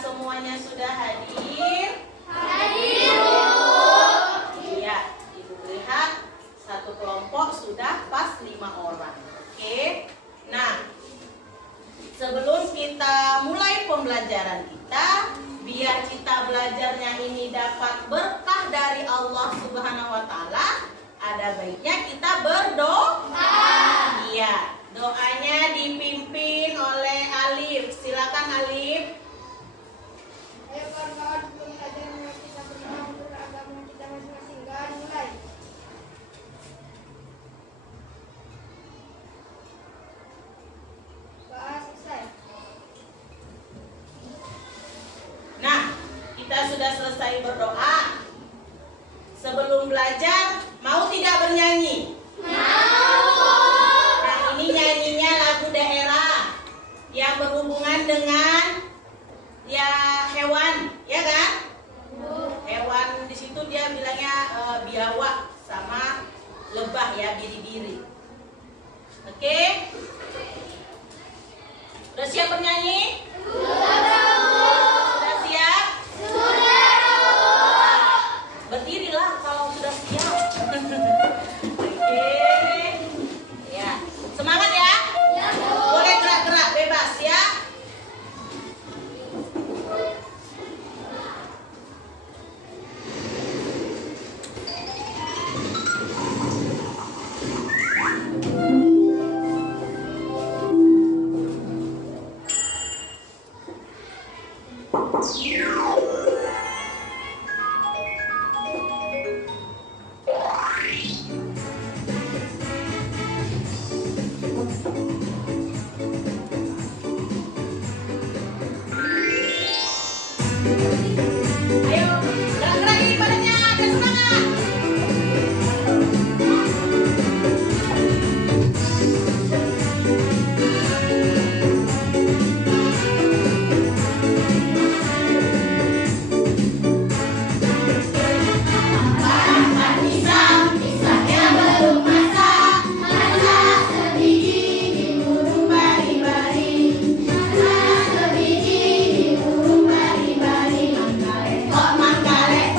semuanya sudah hadir? Hadir, Bu. Iya, Ibu lihat satu kelompok sudah pas 5 orang. Oke. Nah, sebelum kita mulai pembelajaran kita, biar kita belajarnya ini dapat berkah dari Allah Subhanahu wa taala, ada baiknya kita berdoa. Iya, doanya dipimpin oleh Alif. Silakan Alif. Ayo kawan-kawan, sebelum belajar kita berdoa menurut agama kita masing-masing. Dan mulai. Bahas selesai. Nah, kita sudah selesai berdoa. Sebelum belajar, mau tidak bernyanyi? Nah, ini nyanyinya lagu daerah yang berhubungan dengan ya hewan, ya kan? Hewan di situ dia bilangnya biawak sama lebah ya, biri-biri. Oke? Udah siap bernyanyi? Sudah siap? Berdirilah kalau sudah siap. Oke. Ya, semangat ya. Boleh gerak-gerak bebas ya. Ayo, gerak-gerak ini badannya, ada semangat. Kok mangkale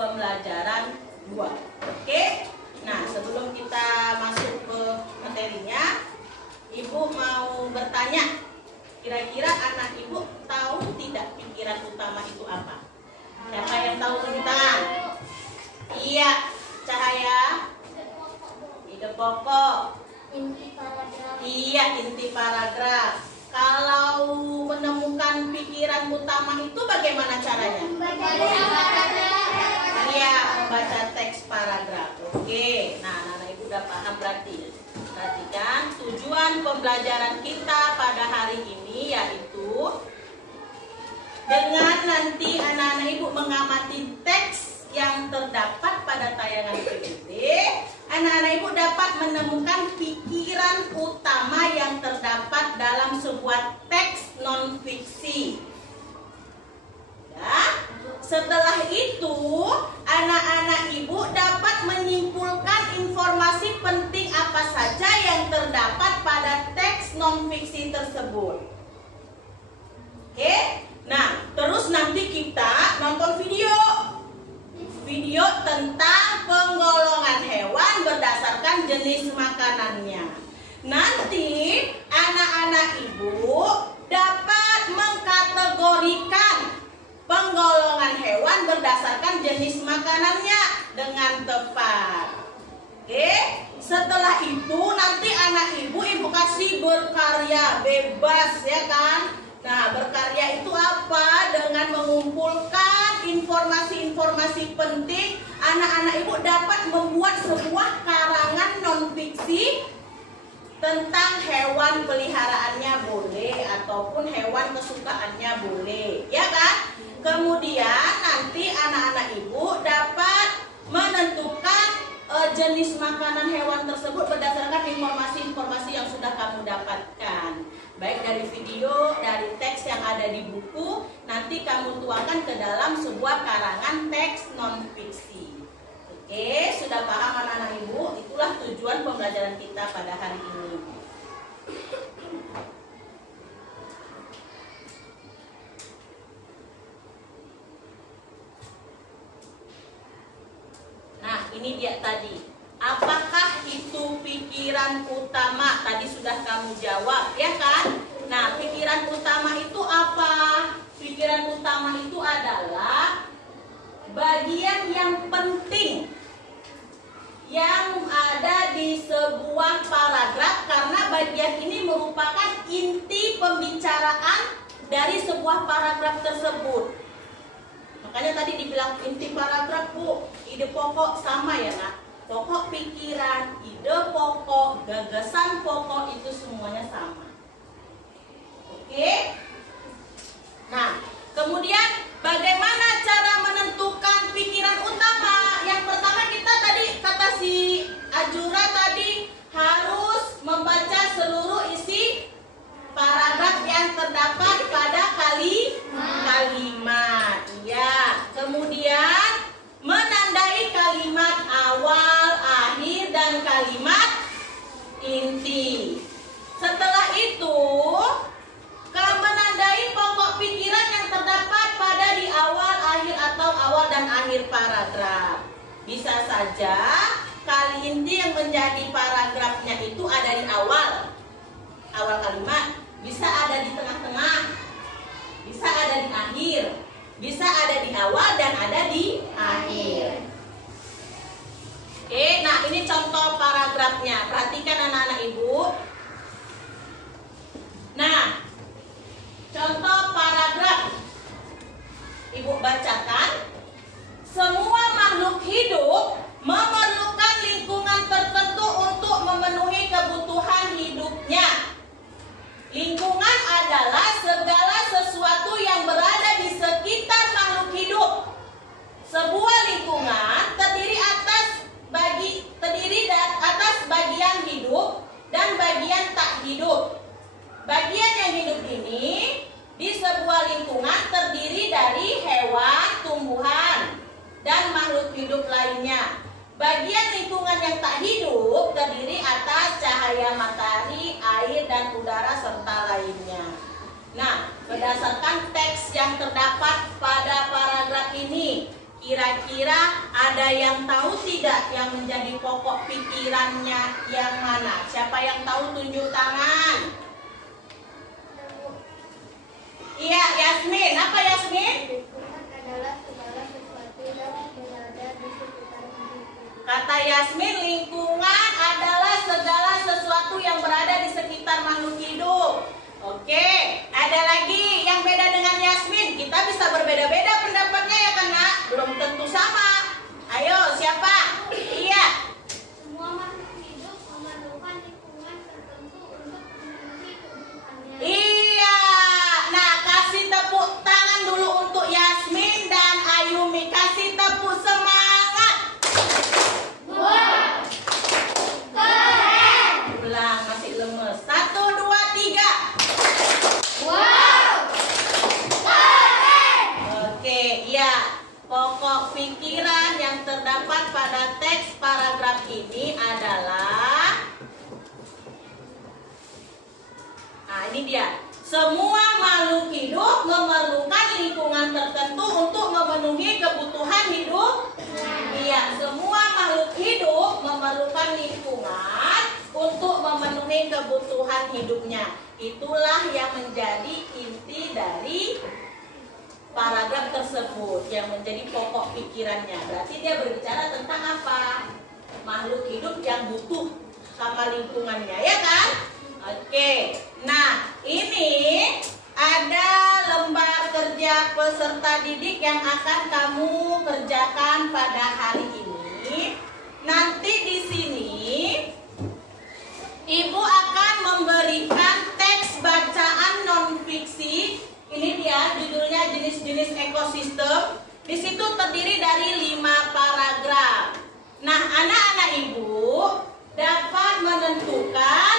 pembelajaran 2. Oke? Nah, sebelum kita masuk ke materinya, Ibu mau bertanya, kira-kira anak Ibu tahu tidak pikiran utama itu apa? Siapa yang tahu tunjuk tangan? Iya, Cahaya. Ide pokok. Inti paragraf. Iya, inti paragraf. Kalau menemukan pikiran utama itu bagaimana caranya? Iya, membaca teks paragraf. Oke, nah anak-anak Ibu udah paham berarti. Perhatikan, tujuan pembelajaran kita pada hari ini yaitu dengan nanti anak-anak Ibu mengamati teks yang terdapat pada tayangan PPT, anak-anak Ibu dapat menemukan pikiran utama yang terdapat dalam sebuah teks non-fiksi. Ya, setelah itu, anak-anak Ibu dapat menyimpulkan informasi penting apa saja yang terdapat pada teks non-fiksi tersebut. Oke? Nah, terus nanti kita nonton video tentang penggolongan hewan berdasarkan jenis makanannya. Nanti anak-anak Ibu dapat mengkategorikan penggolongan hewan berdasarkan jenis makanannya dengan tepat. Oke, setelah itu nanti anak Ibu kasih berkarya bebas, ya kan? Nah, berkarya itu apa? Dengan mengumpulkan informasi-informasi penting, anak-anak Ibu dapat membuat sebuah karangan non-fiksi tentang hewan peliharaannya boleh ataupun hewan kesukaannya boleh, ya kan? Kemudian nanti anak-anak Ibu dapat menentukan jenis makanan hewan tersebut berdasarkan informasi-informasi yang sudah kamu dapatkan, baik dari video, dari teks yang ada di buku, nanti kamu tuangkan ke dalam sebuah karangan teks non-fiksi. Oke, sudah paham anak-anak Ibu? Itulah tujuan pembelajaran kita pada hari ini. Nah, ini dia tadi. Apakah itu pikiran utama? Tadi sudah kamu jawab, ya kan? Nah, pikiran utama itu apa? Pikiran utama itu adalah bagian yang penting yang ada di sebuah paragraf, karena bagian ini merupakan inti pembicaraan dari sebuah paragraf tersebut. Makanya tadi dibilang inti paragraf, Bu, ide pokok sama ya, Nak? Pokok pikiran, ide pokok, gagasan pokok itu semuanya sama. Oke? Nah, kemudian bagaimana cara menentukan pikiran utama? Yang pertama kita tadi kata si Ajura tadi harus membaca seluruh isi paragraf yang terdapat pada kalimat. Ya. Kemudian menandai kalimat awal, akhir, dan kalimat inti. Setelah itu menandai pokok pikiran yang terdapat pada di awal, akhir, atau awal dan akhir paragraf. Bisa saja kali inti yang menjadi paragrafnya itu ada di awal kalimat, bisa ada di tengah-tengah, bisa ada di akhir, bisa ada di awal dan ada di akhir. Oke, nah ini contoh paragrafnya. Perhatikan anak-anak Ibu. Nah, contoh paragraf Ibu bacakan. Semua makhluk hidup memerlukan lingkungan tertentu untuk memenuhi kebutuhan hidupnya. Lingkungan adalah segala sesuatu yang berada di sekitar makhluk hidup. Sebuah lingkungan terdiri atas bagian hidup dan bagian tak hidup. Bagian yang hidup ini di sebuah lingkungan terdiri dari hewan, tumbuhan, dan makhluk hidup lainnya. Bagian lingkungan yang tak hidup terdiri atas cahaya matahari, air, dan udara, serta lainnya. Nah, berdasarkan teks yang terdapat pada paragraf ini, kira-kira pokok pikirannya yang mana? Siapa yang tahu tunjuk tangan? Iya, Yasmin. Apa Yasmin? Lingkungan adalah segala sesuatu yang berada di sekitar diri. Kata Yasmin, lingkungan adalah segala sesuatu yang berada di sekitar makhluk hidup. Oke, ada lagi yang beda dengan Yasmin. Kita bisa berbeda-beda pendapatnya ya kan, Nak? Belum tentu sama. Ayo, siapa? Iya. Semua makhluk hidup memerlukan lingkungan tertentu untuk memenuhi kebutuhannya. Iya. Nah, kasih tepuk tangan dulu untuk Yasmin dan Ayumi. Kasih tepuk semangat. Wah, keren! Ulang, masih lemes. 1, 2, 3. Wow, keren! Oke, ya. Pokok pikiran yang terdapat pada teks paragraf ini adalah, nah ini dia. Semua makhluk hidup memerlukan lingkungan tertentu untuk memenuhi kebutuhan hidup. Iya, semua makhluk hidup memerlukan lingkungan untuk memenuhi kebutuhan hidupnya. Itulah yang menjadi inti dari paragraf tersebut, yang menjadi pokok pikirannya. Berarti dia berbicara tentang apa? Makhluk hidup yang butuh sama lingkungannya, ya kan? Oke. Nah, ini ada lembar kerja peserta didik yang akan kamu kerjakan pada hari ini. Nanti di sini Ibu akan memberikan teks bacaan non-fiksi. Ini dia judulnya jenis-jenis ekosistem. Di situ terdiri dari 5 paragraf. Nah, anak-anak Ibu dapat menentukan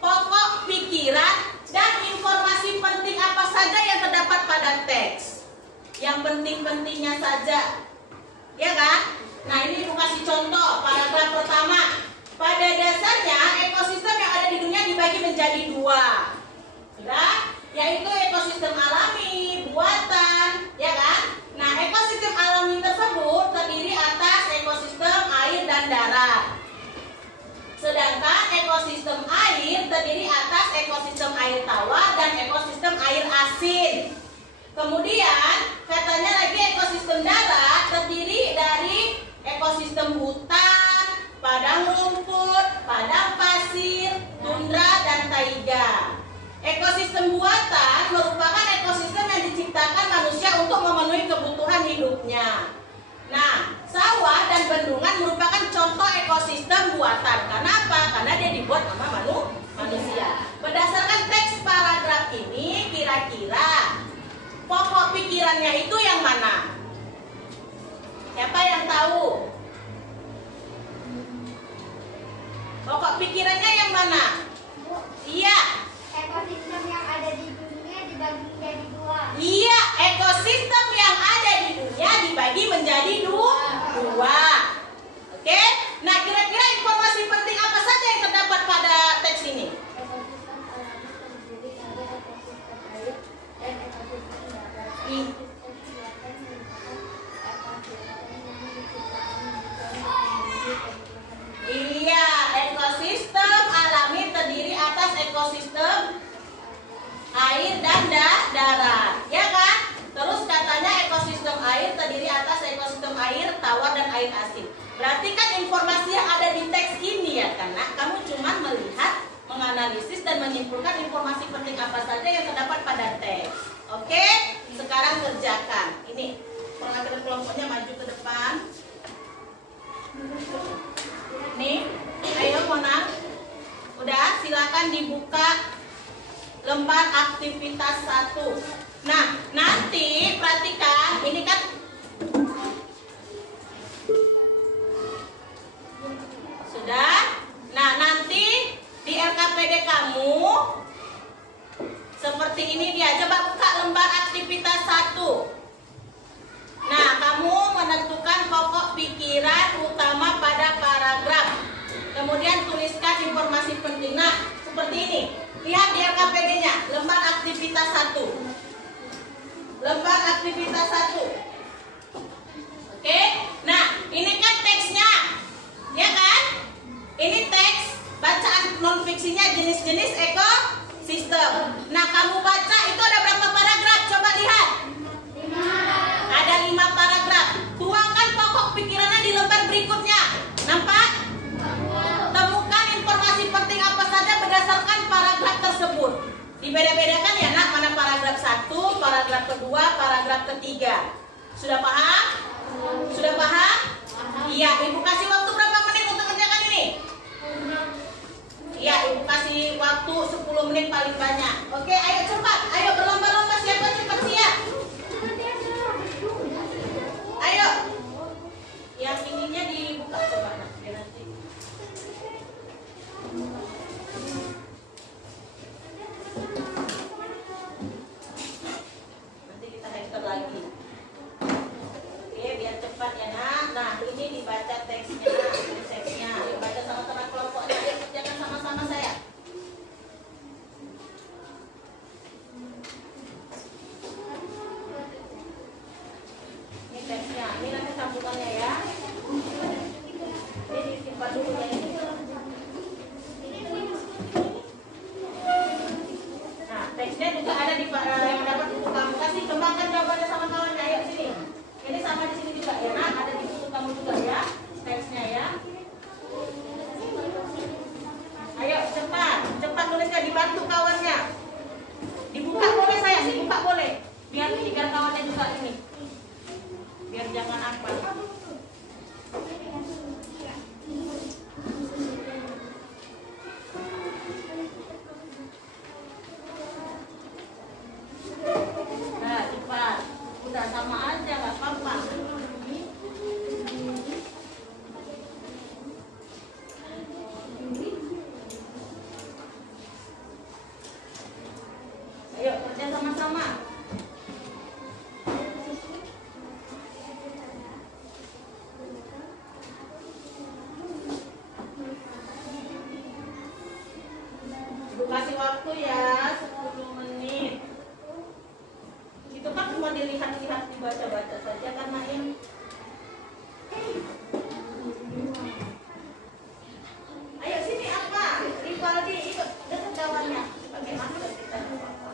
pokok pikiran dan informasi penting apa saja yang terdapat pada teks. Yang penting-pentingnya saja. Ya kan? Nah, ini Ibu kasih contoh paragraf pertama. Pada dasarnya ekosistem yang ada di dunia dibagi menjadi 2. Sudah? Yaitu ekosistem alami, buatan, ya kan? Nah, ekosistem alami tersebut terdiri atas ekosistem air dan darat. Sedangkan ekosistem air terdiri atas ekosistem air tawar dan ekosistem air asin. Kemudian, katanya lagi ekosistem darat terdiri dari ekosistem hutan, padang rumput, padang pasir, tundra, dan taiga. Ekosistem buatan merupakan ekosistem yang diciptakan manusia untuk memenuhi kebutuhan hidupnya. Nah, sawah dan bendungan merupakan contoh ekosistem buatan. Kenapa? Karena dia dibuat sama manusia. Berdasarkan teks paragraf ini, kira-kira pokok pikirannya itu yang mana? Siapa yang tahu? Pokok pikirannya yang mana? Iya. Ekosistem yang ada di dunia dibagi menjadi 2. Iya, ekosistem yang ada di dunia dibagi menjadi 2. Oke? Nah, kira-kira informasi penting apa saja yang terdapat pada teks ini? Ekosistem alami terdiri dari ekosistem air dan ekosistem darat. Ih. Ekosistem buatan merupakan ekosistem yang diciptakan manusia untuk memenuhi kebutuhan hidup. Iya, ekosistem alami terdiri atas ekosistem air dan darat, ya kan? Terus katanya ekosistem air terdiri atas ekosistem air tawar dan air asin. Berarti kan informasi yang ada di teks ini ya kan? Nah, kamu cuma melihat, menganalisis dan menyimpulkan informasi penting apa saja yang terdapat pada teks. Oke? Sekarang kerjakan. Ini pengambilan kelompoknya maju ke depan. Nih, ayo Mona. Udah, silakan dibuka lembar aktivitas 1. Nah, nanti perhatikan, ini kan sudah. Nah, nanti di LKPD kamu seperti ini dia. Coba buka lembar aktivitas 1. Nah, kamu menentukan pokok pikiran utama pada paragraf. Kemudian tuliskan informasi penting. Nah, seperti ini. Lihat di LKPD-nya, lembar aktivitas 1. Lembar aktivitas 1. Oke? Nah, ini kan teksnya. Dibeda-bedakan ya nak, mana paragraf 1, paragraf kedua, paragraf ketiga. Sudah paham? Sudah paham? Iya, Ibu kasih waktu berapa menit untuk kerjakan ini? Iya, Ibu kasih waktu 10 menit paling banyak. Oke, ayo cepat. Ayo berlomba-lomba, siapa cepat siap? Ayo. Yang ininya dibuka coba nak, biar nanti. Nanti kita enter lagi. Oke, biar cepat ya nak. Nah, ini dibaca teksnya, ini teksnya. Ayo baca sama-sama kelompoknya. Ayo kerjakan sama-sama saya. Ini teksnya. Ini nanti sambungannya ya. Ini disimpan dulu ya ini. Nah, teksnya juga ada di yang dapat buku kamu. Kasih kembangkan jawabannya sama kawannya. Ayo sini. Ini sama di sini juga ya nak. Ada di buku kamu juga ya. Teksnya ya. Ayo cepat, cepat nulisnya, dibantu kawannya. Dibuka boleh saya, dibuka boleh. Biar kawannya juga ini. Biar jangan apa. Nah, cepat. Udah sama aja, nggak apa-apa. Ayo kerja sama-sama. Ibu kasih waktu ya 10 menit. Itu kan cuma dilihat-lihat, dibaca-baca saja karena ini. Ayo sini apa? Rivaldi ikut dekat kawannya. Pakai masker kita apa?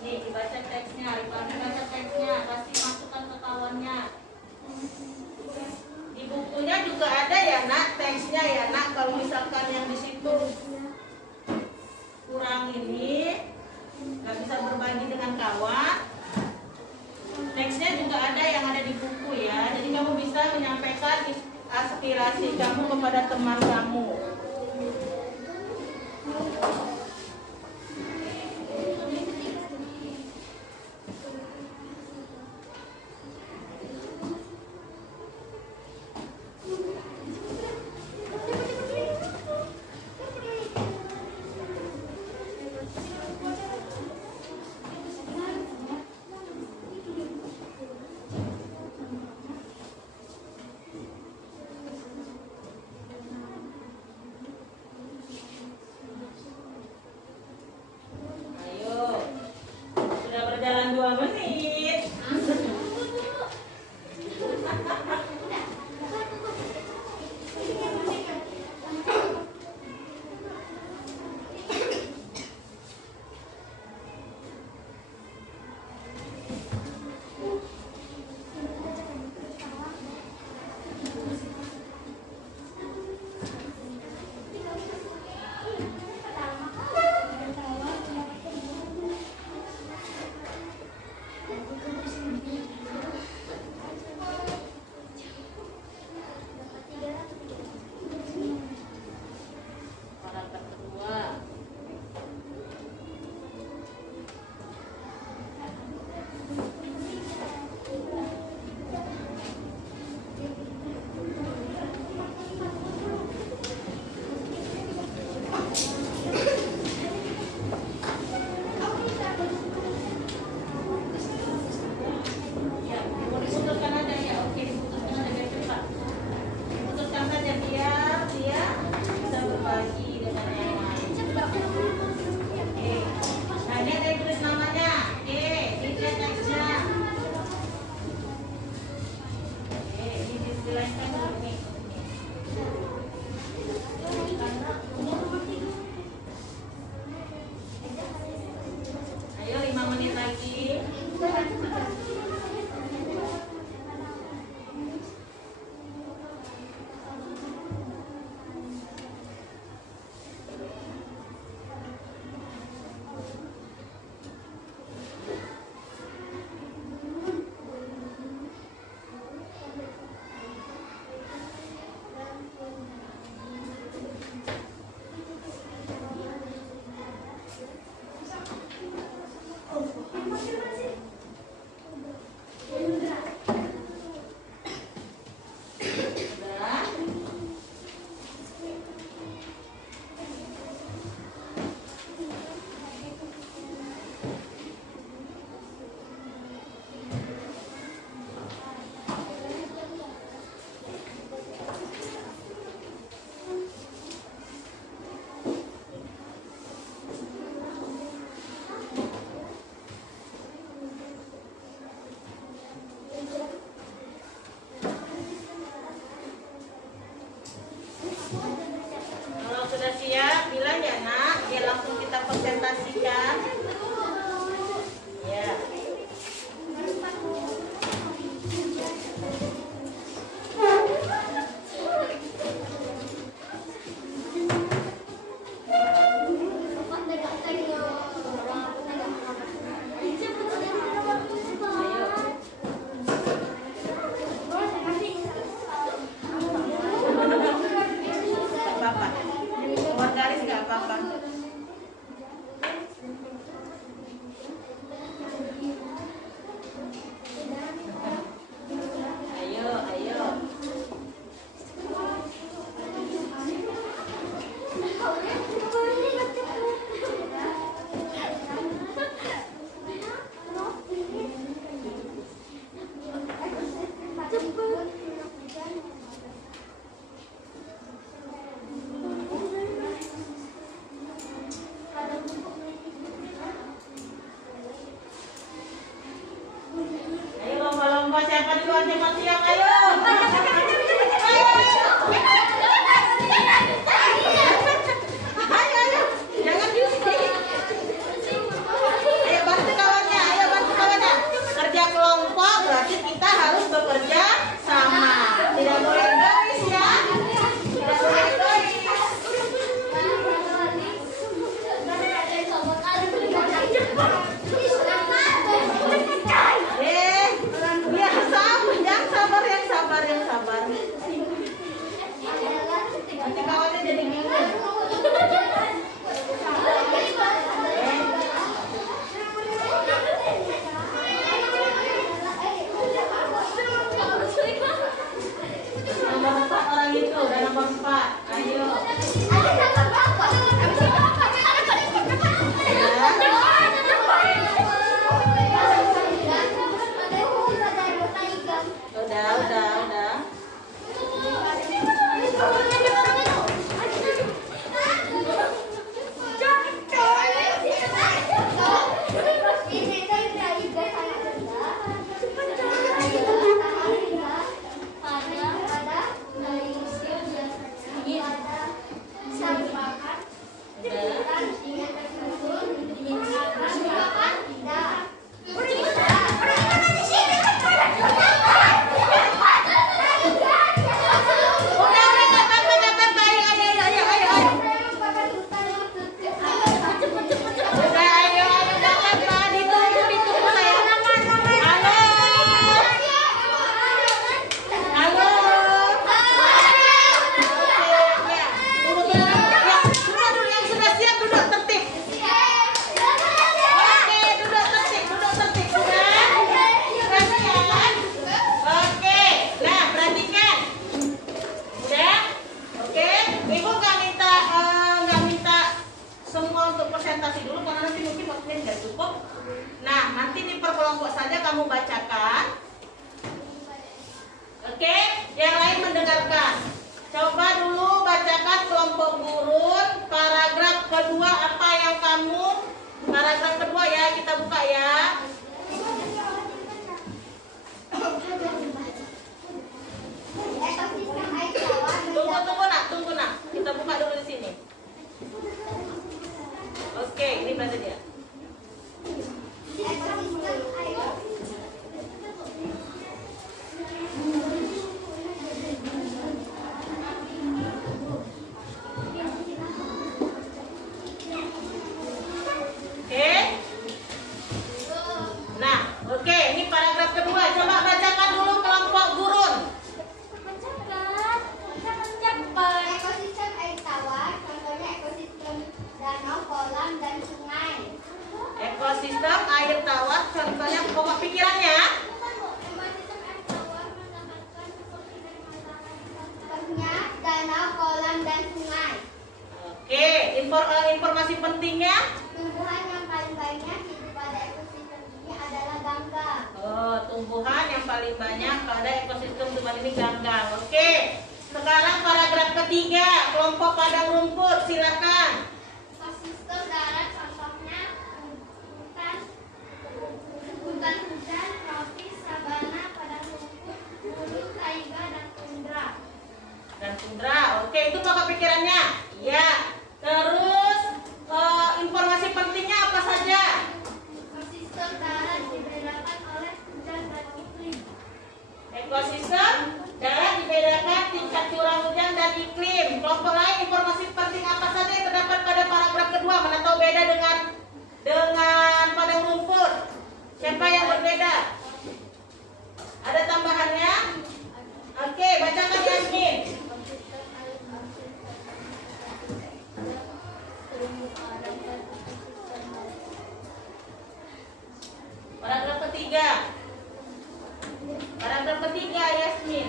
Nih dibaca teksnya, Rivaldi baca teksnya, kasih masukan ke kawannya. Di bukunya juga ada ya nak teksnya ya nak. Kalau misalkan yang di situ kurang ini, nggak bisa berbagi dengan kawan, teksnya juga ada yang ada di buku ya. Jadi kamu bisa menyampaikan aspirasi kamu kepada teman kamu. Jalan 2 menit. lomba-lomba siapa duluan cepat siap, ayo. Ayo, jangan diusir. Ayo bantu kawannya, kerja kelompok berarti kita harus bekerja sama. Tidak boleh egois ya. Tidak boleh egois. Yang sabar. Nanti kawannya jadi bingung. Nomor 4 orang itu, udah nomor 4. Ayo. Udah. Presentasi dulu karena nanti mungkin waktunya nggak cukup. Nah, nanti di perkelompok saja kamu bacakan. Oke, yang lain mendengarkan. Coba dulu bacakan kelompok gurun paragraf kedua apa yang kamu. Paragraf kedua ya, kita buka ya. Tunggu nak. Kita buka dulu di sini. Oke, ini bahasa dia. Oke, ini paragraf kedua. Coba bacakan dulu kelompok gurun. Ekosistem air tawar, contohnya ekosistem danau, kolam, dan sungai. Ekosistem air tawar, contohnya pokok pikirannya. Ekosistem air tawar mendapatkan seperti dari matahari, contohnya danau, kolam, dan sungai. Oke, informasi pentingnya. Tumbuhan yang paling banyak hidup pada ekosistem ini adalah ganggang. Oh, tumbuhan yang paling banyak pada ekosistem tumbuhan ini ganggang. Oke. Sekarang paragraf ketiga, kelompok padang rumput, silakan. Ekosistem darat contohnya hutan hujan, tropis, sabana, padang rumput, gurun, taiga, dan tundra. Oke, itu pokok pikirannya. Ya. Terus informasi pentingnya apa saja? Ekosistem darat dibedakan oleh hujan dan iklim. Ekosistem darat dibedakan tingkat curah hujan dan iklim. Kelompok lain, informasi penting apa saja yang terdapat pada paragraf kedua? Mana tahu beda dengan padang rumput? Siapa yang berbeda? Ada tambahannya? Oke, bacakan Yasmin. Paragraf ketiga. Paragraf ketiga, Yasmin.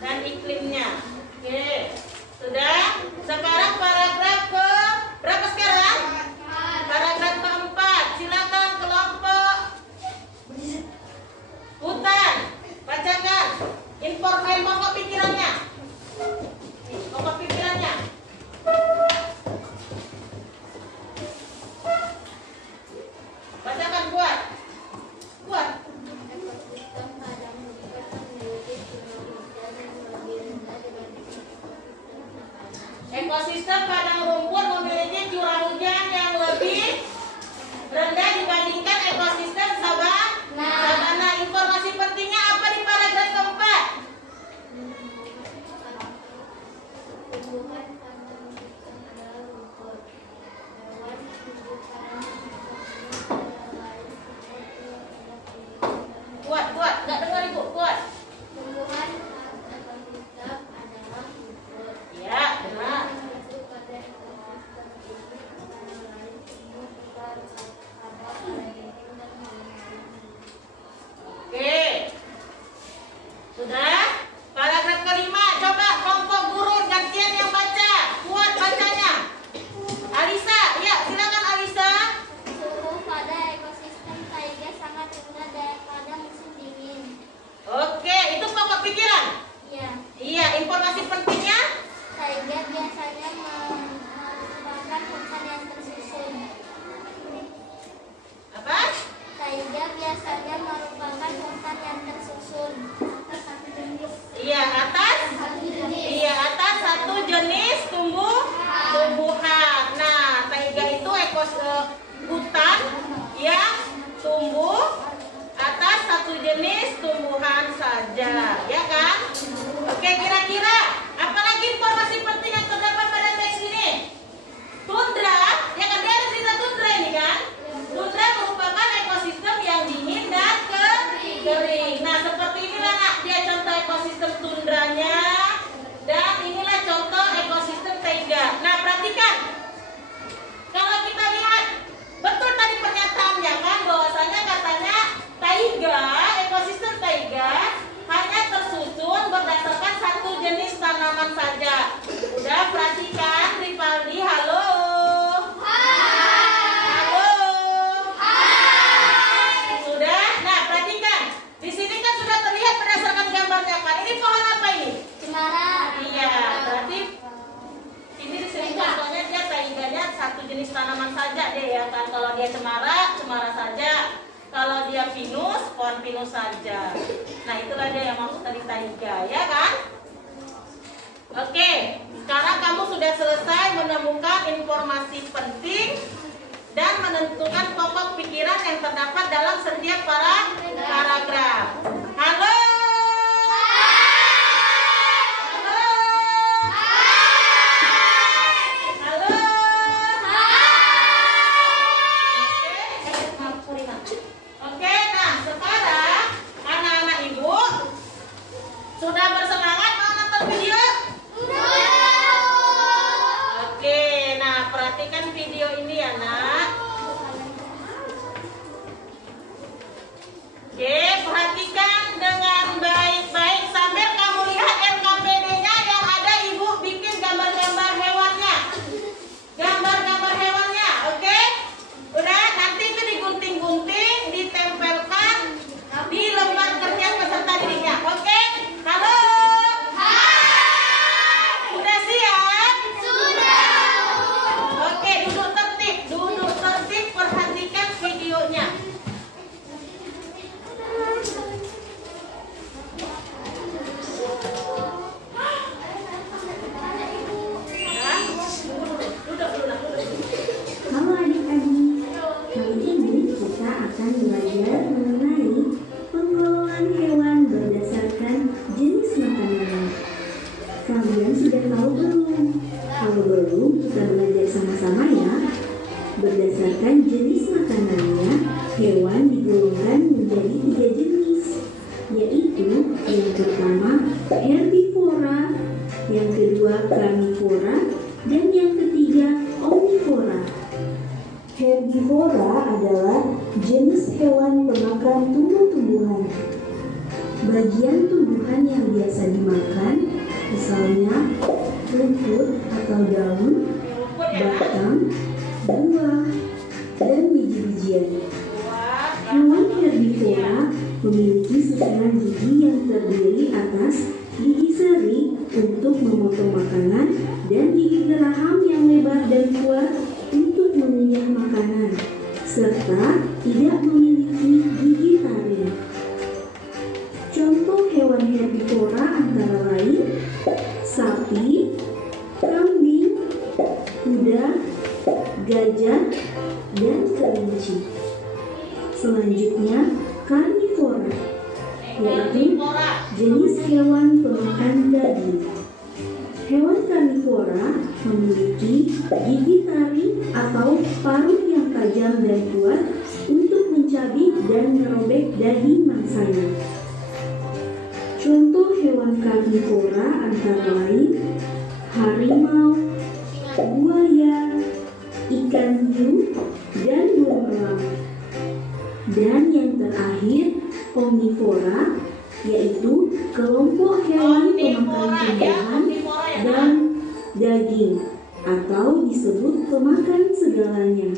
Dan iklimnya. Oke. Sudah? Sekarang paragraf ke berapa sekarang? Paragraf keempat. Silakan kelompok hutan. Bacakan informasi pokok pikirannya. Pokok pikirannya. ekosistem padang rumput memiliki curah hujan yang lebih rendah dibandingkan ekosistem sabana. Informasi pentingnya apa di paragraf keempat? Tumbuhan padang rumput adalah rumput, hewan tumbuhan Kuat, nggak dengar ibu, kuat. tumbuhan ekosistem adalah rumput. Ya, benar. Masuk pada ekosistem ini antara lain tumbuh pada air dan Oke. Sudah? Paragraf kelima, coba kelompok guru gantian yang baca. Kuat bacanya. Alisa, ya silakan Alisa. suhu pada ekosistem taiga sangat rendah daripada musim dingin. Oke, itu pokok pikiran. Ya, Iya, informasi pentingnya. taiga biasanya merupakan hutan yang tersusun. Apa? Taiga biasanya merupakan hutan yang tersusun. Iya, atas. Iya, atas satu jenis tumbuhan. Nah, taiga itu hutan yang tumbuh atas satu jenis tumbuhan saja, ya kan? Oke, kira-kira apalagi informasi penting yang terdapat pada teks ini? Tundra, ya kan dia ada cerita tundra ini kan? Tundra merupakan ekosistem yang dingin dan kering. Nah, seperti inilah nak dia contoh ekosistem tundranya, dan inilah contoh ekosistem taiga. Nah, perhatikan. Kalau kita lihat betul tadi pernyataannya kan, bahwasanya katanya taiga, ekosistem taiga hanya tersusun berdasarkan satu jenis tanaman saja. Udah perhatikan, Ripaldi, halo. Halo. Sudah? Nah, perhatikan. Di sini kan sudah terlihat berdasarkan gambarnya kan. Ini pohon apa ini? Cemara. Iya, berarti ini di sini contohnya dia taiganya satu jenis tanaman saja deh ya kan. Kalau dia cemara saja. Kalau dia pinus, pohon pinus saja. Nah, itulah dia yang maksud tadi taiga, ya kan? Oke, sekarang kamu sudah selesai menemukan informasi penting dan menentukan pokok pikiran yang terdapat dalam setiap paragraf. Halo. Halo. Oke, nah sekarang anak-anak ibu sudah bersemangat mau nonton video? Oke, nah perhatikan video ini ya nak. Oke, perhatikan dengan baik-baik sambil kamu lihat LKPD-nya yang ada ibu bikin gambar-gambar hewannya. Gambar-gambar hewannya, oke? Udah, nanti itu digunting-gunting, ditempelkan di lembar kerja peserta didiknya, oke? Halo? Sudah siap? Oke, duduk tertib, perhatikan videonya. Halo adik-adik, kali ini kita akan belajar mengenai pengelolaan hewan berdasarkan jenis makanannya. Kalian sudah tahu belum? Kalau belum, kita belajar sama-sama ya. Berdasarkan jenis makanannya, hewan digolongkan menjadi 3 jenis, yaitu yang pertama herbivora, yang kedua karnivora, dan yang ketiga omnivora. Herbivora adalah jenis hewan pemakan tumbuh-tumbuhan. Bagian tumbuhan yang biasa dimakan, misalnya rumput atau daun, batang, buah, dan biji-bijian. Hewan herbivora memiliki susunan gigi yang terdiri atas gigi seri untuk memotong makanan dan gigi geraham yang lebar dan kuat untuk mengunyah makanan, serta tidak memiliki gigi taring. Contoh hewan herbivora antara lain sapi, kambing, kuda, gajah, dan kelinci. Selanjutnya, karnivora, yaitu jenis hewan pemakan daging. Hewan karnivora memiliki gigi taring atau paruh yang tajam dan kuat untuk mencabik dan merobek daging mangsanya. Contoh hewan karnivora antara lain harimau, buaya, ikan hiu, dan burung elang. Dan yang terakhir, omnivora, yaitu kelompok hewan pemakan tumbuhan dan daging atau disebut pemakan segalanya.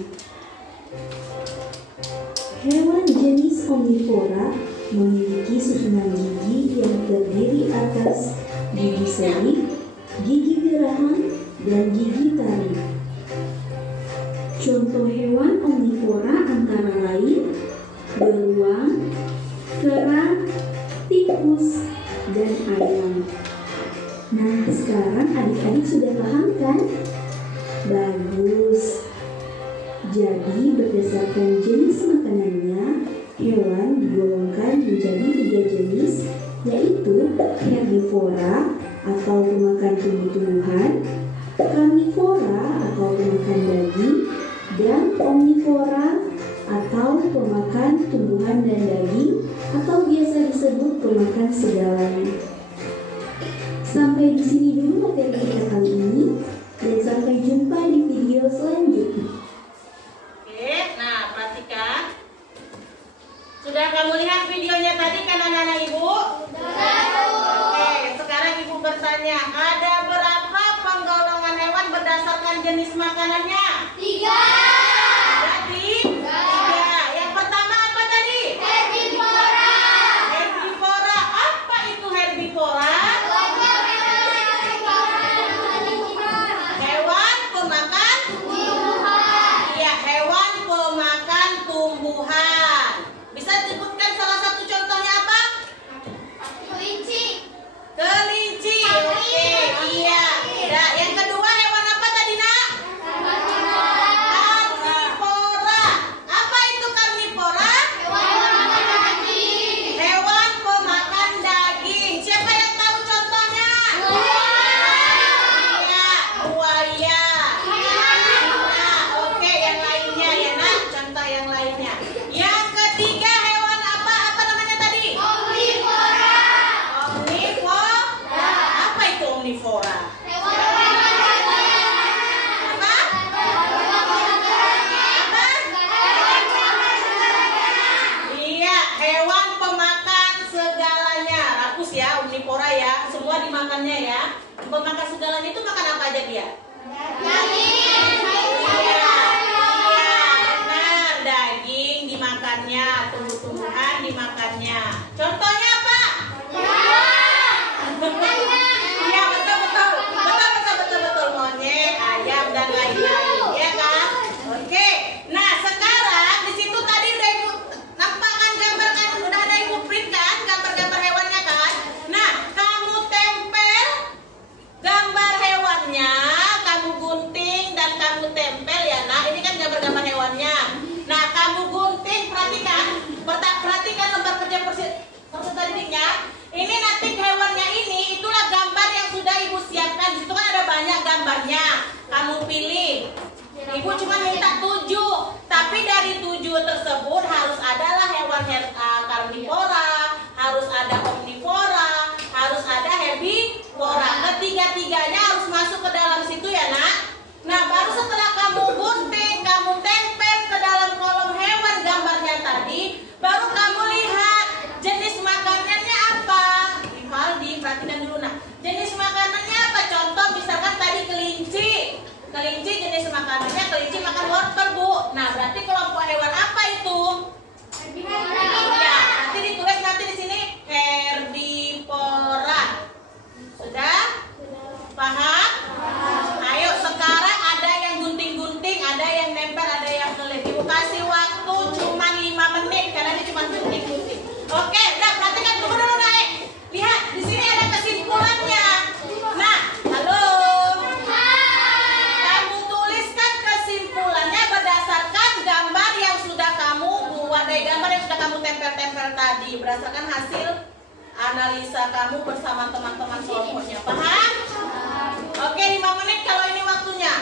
Hewan jenis omnivora memiliki susunan gigi yang terdiri atas gigi seri, gigi geraham, dan gigi taring. Contoh hewan omnivora antara lain beruang, kera, tikus, dan ayam. Nah, sekarang adik-adik sudah paham kan? Bagus. Jadi berdasarkan jenis makanannya, hewan digolongkan menjadi 3 jenis, yaitu herbivora atau pemakan tumbuh-tumbuhan, karnivora atau pemakan daging, dan omnivora atau pemakan tumbuhan dan daging, atau biasa disebut pemakan segalanya. Sampai di sini dulu materi kita kali ini, dan sampai jumpa di video selanjutnya. Oke, nah perhatikan. Sudah kamu lihat videonya tadi kan anak-anak ibu? Oke, sekarang ibu bertanya, ada berapa penggolongan hewan berdasarkan jenis makanannya? 3. Berarti 3. Yang pertama apa tadi? Herbivora. Herbivora. Apa itu herbivora? Hewan pemakan Tumbuhan. Iya, hewan pemakan tumbuhan. Bisa sebutkan salah satu contohnya apa? Kelinci. Kelinci. Oke, iya. Nah, yang kedua hewan apa tadi, Nak? Karnivora. Apa itu karnivora? Hewan pemakan daging. Siapa yang tahu contohnya? Iya, buaya. Nah, oke, yang lainnya ya, Nak. Contoh yang lainnya. Yang ketiga hewan apa? Apa namanya tadi? Omnivora. Omnivora. Apa itu omnivora? Apa? Iya, hewan pemakan segalanya. Rakus ya, omnivora ya. Semua dimakannya ya. Pemakan segalanya itu makan apa aja dia? Iya, benar. Daging dimakannya, tumbuh-tumbuhan dimakannya. Contohnya apa? Iya, betul. Monyet, ayam, dan lain-lain. Ya kan? Oke. Nah, sekarang di situ tadi udah ibu nampak kan gambar kan? Udah ada ibu print kan? Gambar-gambar hewannya kan? Nah, kamu tempel gambar hewannya, kamu gunting dan kamu tempel ya, Nah. Ini kan gambar-gambar hewannya. Nah, kamu gunting, perhatikan lembar kerja peserta didiknya. Ini nanti hewannya ini, itulah gambar yang sudah ibu siapkan. Di situ kan ada banyak gambarnya. Kamu pilih. Ibu cuma minta 7, tapi dari 7 tersebut harus adalah hewan karnivora, harus ada omnivora, harus ada herbivora. Ketiga-tiganya harus masuk ke dalam situ ya, Nak. Nah, baru setelah kamu gunting, kamu tempel ke dalam kolom hewan gambarnya tadi, baru kamu lihat jenis makanannya apa. Rivaldi, perhatikan dulu, Nak. Jenis makanannya apa? Contoh misalkan tadi kelinci. Kelinci jenis makanannya, kelinci makan wortel, Bu. Nah, berarti kelompok hewan apa itu? Ya, nanti ditulis nanti di sini herbivora. Sudah? Paham? Ayo sekarang ada yang gunting-gunting, ada yang nempel, ada yang ngelit. Ibu kasih waktu cuma 5 menit karena ini cuma gunting-gunting. Oke, udah perhatikan tunggu dulu, Naik. Lihat, di sini ada kesimpulannya. Nah, halo. Kamu tulis tempel-tempel tadi berdasarkan hasil analisa kamu bersama teman-teman kelompoknya. Paham? Oke, 5 menit kalau ini waktunya.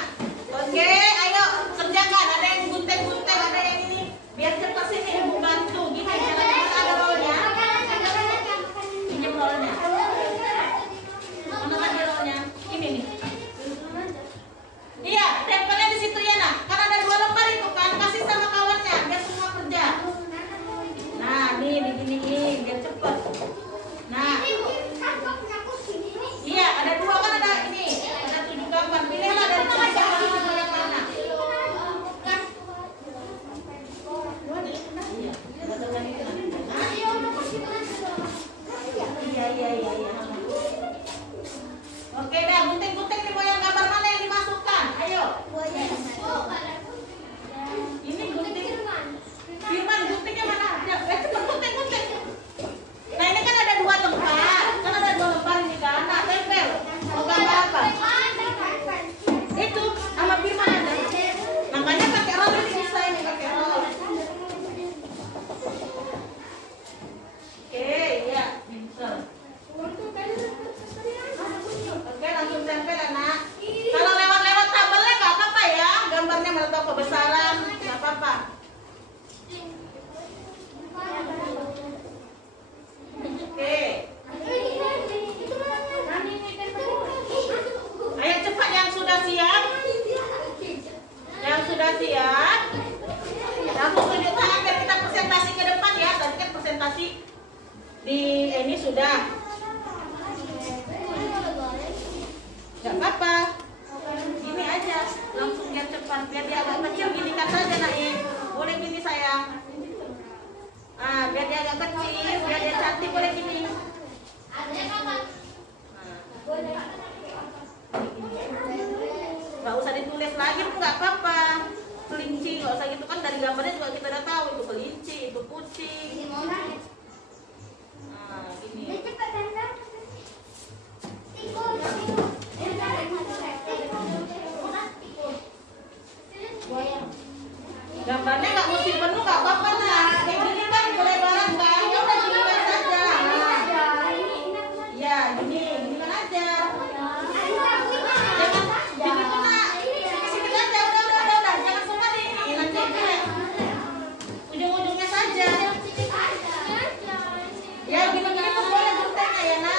Oke, ayo kerjakan. Ada yang gunting-gunting, ada yang ini. Biar cepat sini ibu bantu. Gini, jangan ada rolnya. Pinjam rolnya. Mana ada rolnya? Ini nih. Iya, tempelnya di situ ya nak. Kan ada 2 lembar itu kan. Kasih sama kawannya biar semua kerja. Nah, nih diginiin biar cepet. Nah, iya ada 2 kan, ada ini, ada 7 gambar. Pilihlah dari gambar yang mana. Iya. Oke dah, gunting-gunting nih, mau yang gambar mana yang dimasukkan? Ayo. Ini gunting. Firman, guntingnya mana? Ya, cepet gunting. Nah ini kan ada 2 lembar, ini kan. Nah tempel. Mau gambar apa? Itu sama Firman ada. Makanya pakai roll ini bisa ini pakai roll. Oke, iya. Oke, langsung tempel anak. Kalau lewat-lewat tabelnya nggak apa-apa ya. Gambarnya merata kebesaran, nggak apa-apa. Oke. Ayo cepat yang sudah siap. Langsung tunjuk tangan biar kita presentasi ke depan ya. Tadi kan presentasi di ini sudah. Gak apa-apa. Gini aja, langsung biar cepat. Biar dia agak kecil, ginikan saja nak. Boleh gini sayang. Biar dia agak kecil, biar dia cantik, boleh gini. Gak usah ditulis lagi, nggak apa-apa. Kelinci, nggak usah gitu kan, dari gambarnya juga kita udah tahu itu kelinci, itu kucing. Gini. Gambarnya nggak mesti penuh, nggak apa-apa nah. Kayak gini kan kelebaran kan, ya udah ginikan saja. Ya gini kan aja. Jangan begitu nak. Sedikit aja, udah. Jangan semua ini nanti ujung-ujungnya saja. Ya gini tuh boleh guntingnya ya nak.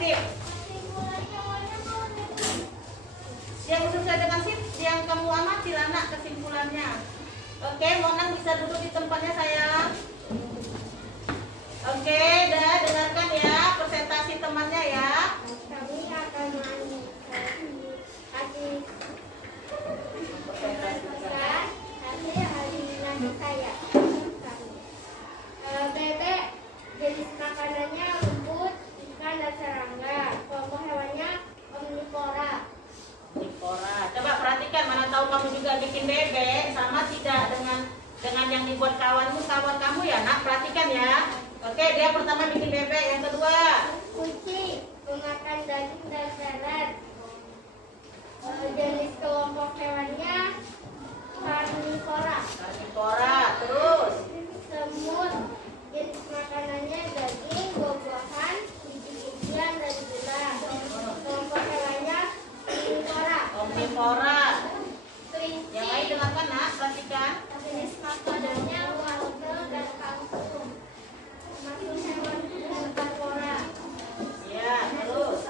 sip. Yang sesuai dengan sip yang kamu amati anak kesimpulannya. Oke, Monang bisa duduk di tempatnya sayang. Oke, dah dengarkan ya presentasi temannya ya. Kami akan hasil eliminasi saya. Bebek jenis makanannya rumput, ikan, dan serangga. Kelompok hewannya omnivora. Omnivora. Coba perhatikan, mana tahu kamu juga bikin bebek sama tidak dengan yang dibuat kawan kamu ya nak, perhatikan ya. Oke, dia pertama bikin bebek, yang kedua Kucing, pemakan daging dan serat. Jenis kelompok hewannya karnivora. karnivora. Terus Semut, jenis makanannya daging, buah-buahan, biji-bijian, dan gula. Kelompok hewannya omnivora. omnivora. Kelinci, Yang lain dengarkan nak, perhatikan. jenis makanannya wortel dan kangkung. Termasuk hewan herbivora. Ya, terus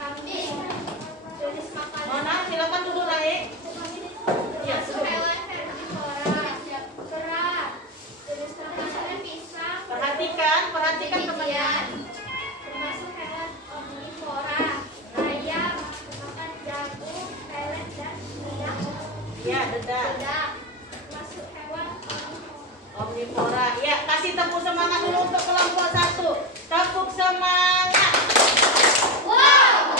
Kambing, jenis makanan Mona silakan duduk naik. Ya, termasuk hewan herbivora. Kera, jenis makanannya pisang. Perhatikan temannya. Bijian, termasuk hewan omnivora. Ayam, makan jagung, pelet, dan minyak. Ya, dedak. Bedak, termasuk hewan Omnivora. Ya, kasih tepuk semangat dulu untuk kelompok 1. Tepuk semangat. wow.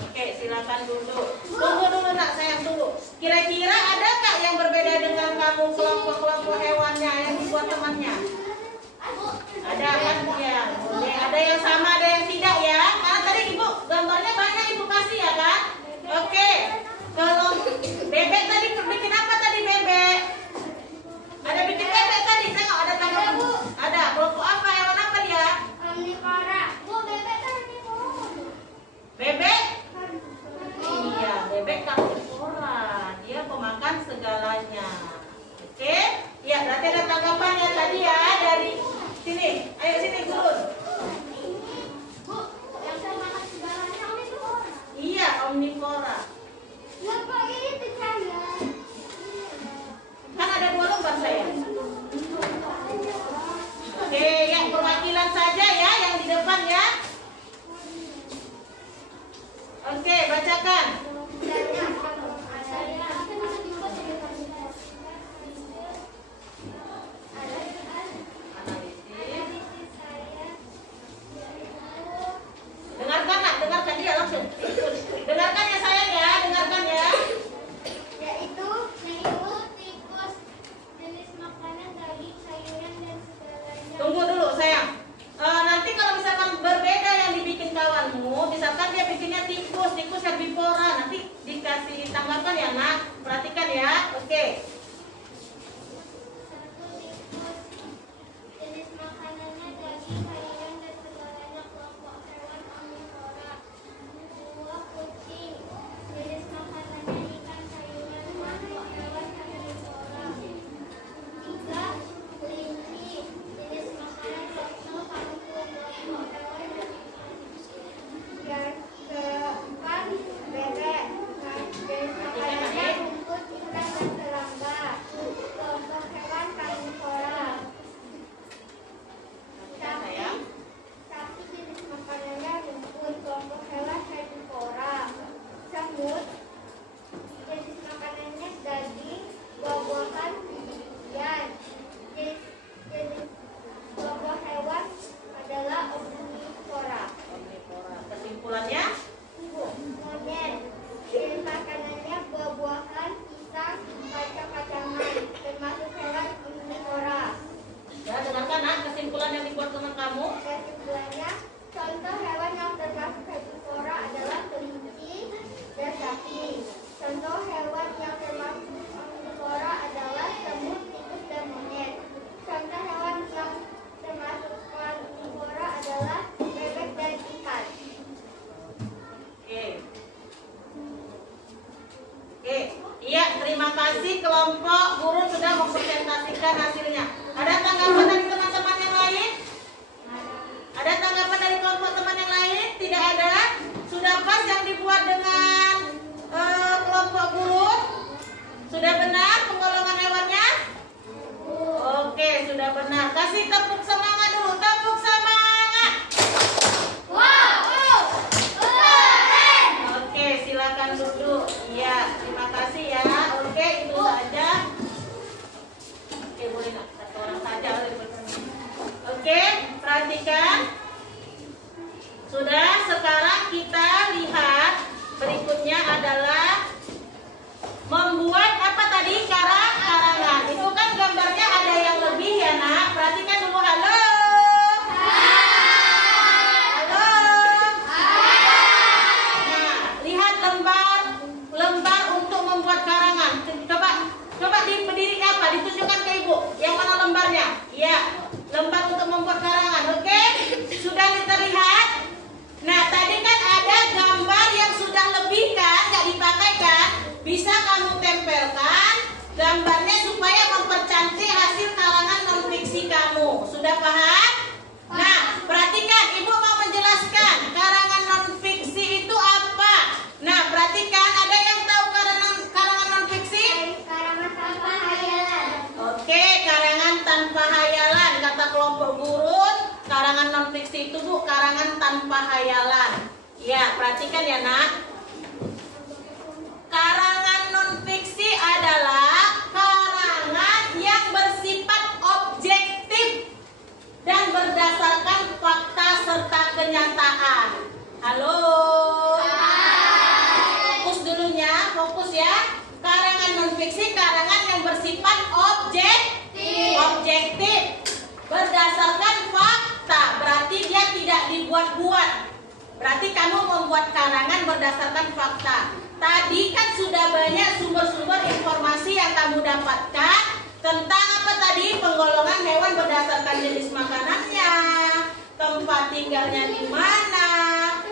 Oke, silakan duduk. Tunggu dulu nak, sayang dulu. Kira-kira ada nggak yang berbeda dengan kamu kelompok-kelompok hewannya yang dibuat temannya? Ada kan ya? Boleh. Ada yang sama, ada yang tidak ya? Karena tadi ibu gambarnya banyak ibu kasih ya kan? Oke. Kalau bebek tadi bikin apa tadi bebek? Ada bikin bebek tadi, saya nggak ada tanggapan. Ada. Kelompok apa? Hewan apa dia? Omnivora. Bu, bebek karnivora. Bebek? Iya, bebek karnivora. Dia pemakan segalanya. Oke? Iya, berarti ada tanggapannya tadi ya dari sini. Ayo sini turun. Bu, yang saya makan segalanya omnivora. Iya, omnivora. Lembar ini percaya. Kan ada 2 lembar saya. Oke, yang perwakilan saja ya, yang di depan ya. Oke, bacakan. Dengarkan nak, dengarkan dia langsung. Dengarkan ya sayang ya, dengarkan ya. Yaitu tikus, jenis makanan daging, sayuran, dan segalanya. Tunggu dulu sayang. Nanti kalau misalkan berbeda yang dibikin kawanmu, misalkan dia bikinnya tikus herbivora, nanti dikasih tanggapan ya nak. Perhatikan ya. Oke. Satu tikus, jenis makanannya daging, sayuran, dan segalanya. Kelompok hewan omnivora. 2 kucing, jenis makanannya ikan, sayuran. Kelompok hewan herbivora. 3 kelinci, jenis makanan wortel, kangkung. Kelompok hewan herbivora. Dan keempat bebek, jenis makanannya rumput, ikan, dan serangga. Kelompok hewan karnivora. Sayang. Sapi, jenis makanannya rumput. Kelompok hewan herbivora. Semut, jenis makanannya daging, buah-buahan, biji-bijian. Jenis kelompok hewan adalah omnivora. Omnivora. Kesimpulannya? Monyet, jenis makanannya buah-buahan, pisang, kacang-kacangan. Termasuk hewan omnivora. Ya, dengarkan nak kesimpulan yang dibuat teman kamu. Kesimpulannya, contoh hewan yang termasuk herbivora adalah kelinci dan sapi. Contoh hewan yang termasuk omnivora adalah semut, tikus, dan monyet. Contoh hewan yang termasuk karnivora adalah bebek dan ikan. Oke. Oke. Iya, terima kasih kelompok guru sudah mempresentasikan hasilnya. Ada tanggapan dari teman-teman yang lain? Sudah benar penggolongan hewannya? Oke, sudah benar. Kasih tepuk semangat dulu. Tepuk semangat. Wow. Keren. Oke, silakan duduk. Iya, terima kasih ya. Oke, itu saja. Oke, boleh nak satu orang saja. Oke, perhatikan. Sudah, sekarang kita lihat berikutnya adalah membuat apa tadi? Karangan. Itu kan gambarnya ada yang lebih ya nak. Perhatikan dulu. Halo. Halo. Nah, lihat lembar untuk membuat karangan. Coba berdiri apa? Ditunjukkan ke ibu. Yang mana lembarnya? Iya, lembar untuk membuat karangan. Oke, sudah terlihat. Nah, tadi kan ada gambar yang sudah lebih kan, nggak dipakai kan? Bisa kamu tempelkan gambarnya supaya mempercantik hasil karangan non-fiksi kamu. Sudah paham? Nah, perhatikan, ibu mau menjelaskan karangan non-fiksi itu apa. Nah, perhatikan, ada yang tahu karangan non-fiksi? Karangan tanpa hayalan. Oke, karangan tanpa hayalan. Kata kelompok gurun, karangan non-fiksi itu bu, karangan tanpa hayalan. Ya, perhatikan ya nak. Karangan non-fiksi adalah karangan yang bersifat objektif dan berdasarkan fakta serta kenyataan. Halo. Fokus dulunya, fokus ya. Karangan non-fiksi karangan yang bersifat objektif berdasarkan fakta. Berarti dia tidak dibuat-buat. Berarti kamu membuat karangan berdasarkan fakta. Tadi kan sudah banyak sumber-sumber informasi yang kamu dapatkan tentang apa tadi? Penggolongan hewan berdasarkan jenis makanannya, tempat tinggalnya di mana,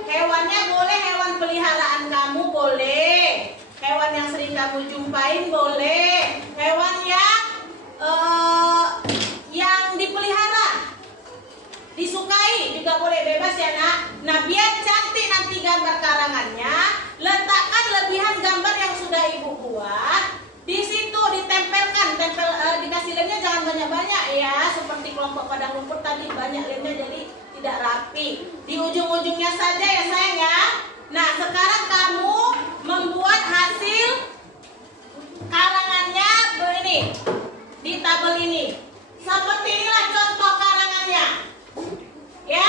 hewannya boleh hewan peliharaan kamu boleh, hewan yang sering kamu jumpain boleh, hewan yang dipelihara disukai juga boleh, bebas ya nak. Nah, biar cantik nanti gambar karangannya, letakkan lebihan gambar yang sudah ibu buat di situ, ditempelkan, dikasih lemnya jangan banyak-banyak ya, seperti kelompok padang rumput tadi banyak lemnya jadi tidak rapi. Di ujung-ujungnya saja ya sayang ya. Nah, sekarang kamu membuat hasil karangannya begini di tabel ini. Seperti inilah contoh karangannya. Ya,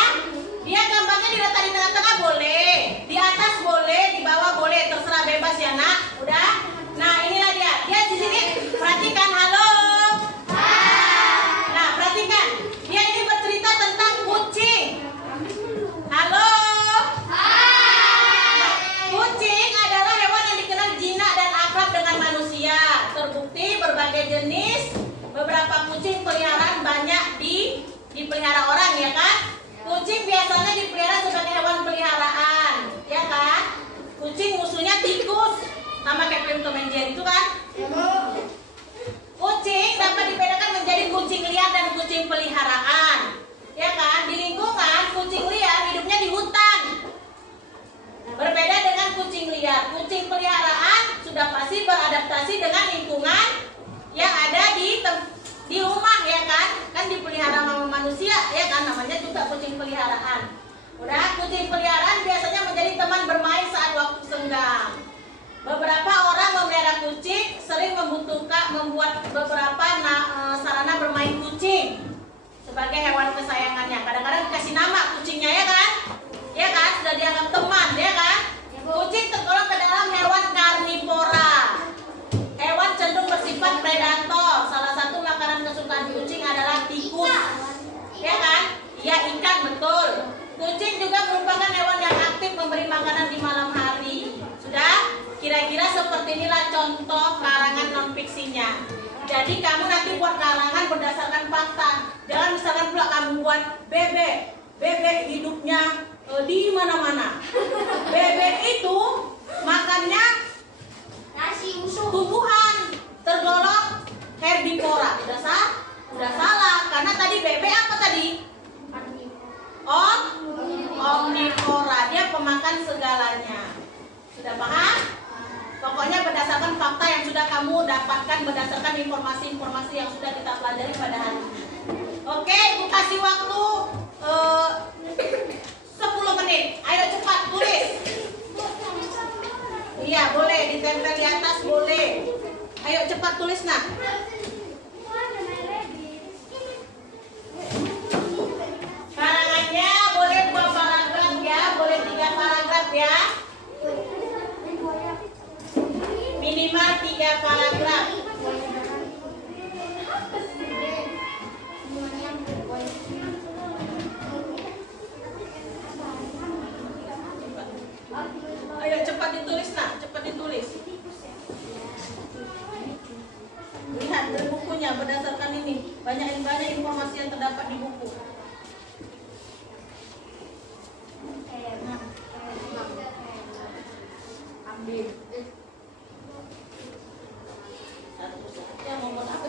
dia gambarnya diletak di tengah-tengah boleh, di atas boleh, di bawah boleh, terserah bebas ya nak. Udah? Nah, inilah dia. Dia di sini. Perhatikan, halo. Nah, perhatikan. Dia ini bercerita tentang kucing. Halo. Nah, kucing adalah hewan yang dikenal jinak dan akrab dengan manusia. Terbukti berbagai jenis, beberapa kucing peliharaan banyak dipelihara orang ya kan? Kucing biasanya dipelihara sebagai hewan peliharaan, ya kan? Kucing musuhnya tikus, sama kayak film Tom and Jerry itu kan? Kucing dapat dibedakan menjadi kucing liar dan kucing peliharaan, ya kan? Di lingkungan kucing liar hidupnya di hutan, berbeda dengan kucing liar. Kucing peliharaan sudah pasti beradaptasi dengan lingkungan yang ada di rumah ya kan? Kan dipelihara sama manusia ya kan, namanya juga kucing peliharaan. Udah, kucing peliharaan biasanya menjadi teman bermain saat waktu senggang. Beberapa orang memelihara kucing sering membuat beberapa sarana bermain kucing sebagai hewan kesayangannya. Kadang-kadang dikasih nama kucingnya ya kan? Ya kan, sudah dianggap teman ya kan? Kucing tergolong ke dalam hewan karnivora. Hewan cenderung bersifat predator. Salah satu makanan kesukaan kucing adalah tikus. Ya kan? Ya, ikan, betul. Kucing juga merupakan hewan yang aktif memberi makanan di malam hari. Sudah? Kira-kira seperti inilah contoh karangan non-fiksinya. Jadi kamu nanti buat karangan berdasarkan fakta. Jangan misalkan pula kamu buat bebek hidupnya di mana-mana. Bebek itu makannya Nasi usus. tumbuhan, tergolong herbivora. Udah salah, karena tadi bebek apa tadi? Omnivora, dia pemakan segalanya. Sudah paham? Pokoknya berdasarkan fakta yang sudah kamu dapatkan, berdasarkan informasi-informasi yang sudah kita pelajari pada hari ini. Oke, Ibu kasih waktu 10 menit. Ayo cepat tulis. Iya, boleh ditempel di atas, boleh. Ayo cepat tulis, nak. Karangannya boleh 2 paragraf ya, boleh 3 paragraf ya. Minimal 3 paragraf. Ayo cepat ditulis, nak, cepat ditulis. Lihat dari bukunya berdasarkan ini. Banyak informasi yang terdapat di buku. Ambil. Satu saja momen apa?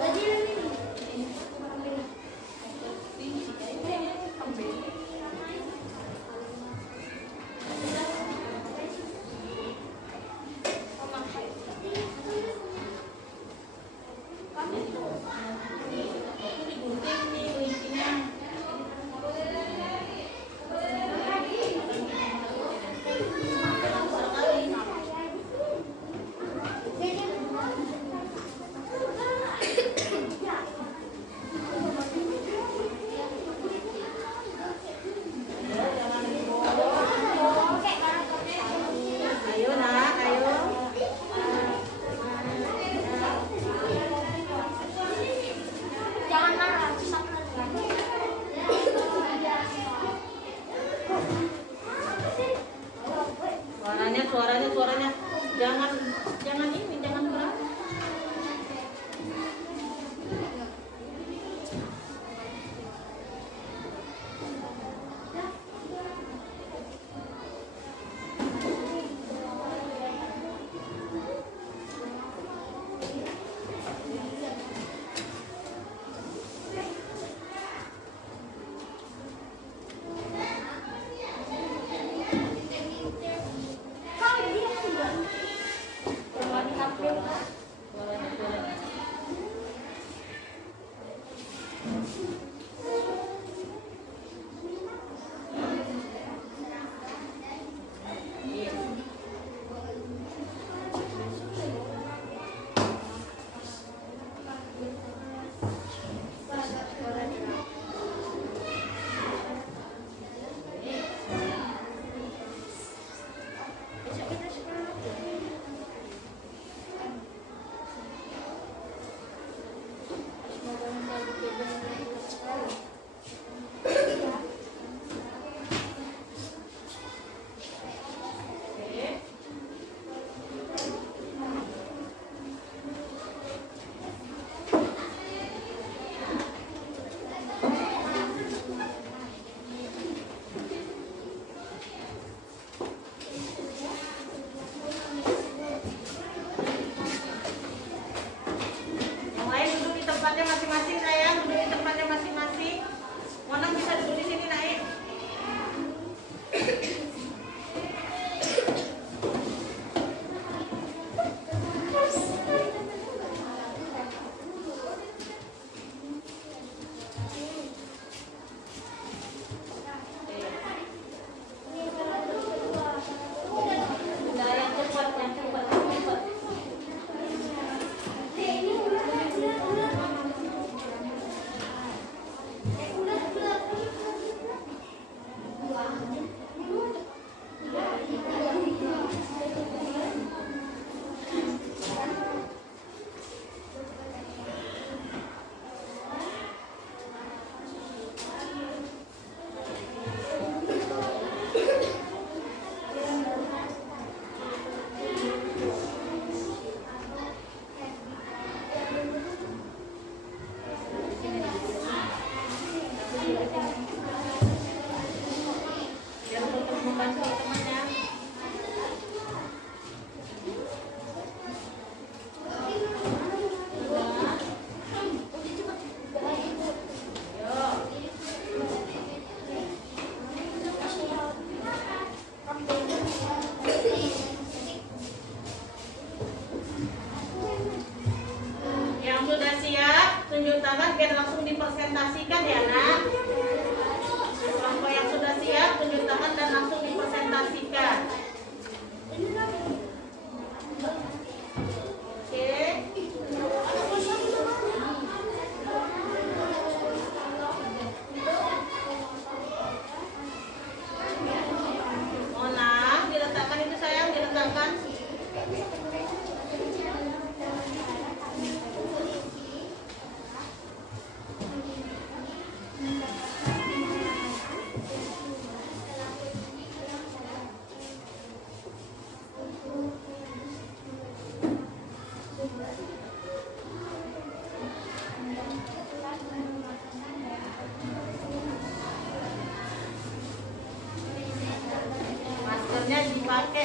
Suaranya jangan ini, jangan berat. Masing-masing sayang, duduk di tempatnya masing-masing. Monang bisa duduk di sini, naik. Yang sudah siap, tunjuk tangan biar langsung dipresentasikan ya nak. Kelompok yang sudah siap, tunjuk tangan dan langsung dipresentasikan. Oke. Mona, diletakkan itu sayang, diletakkan.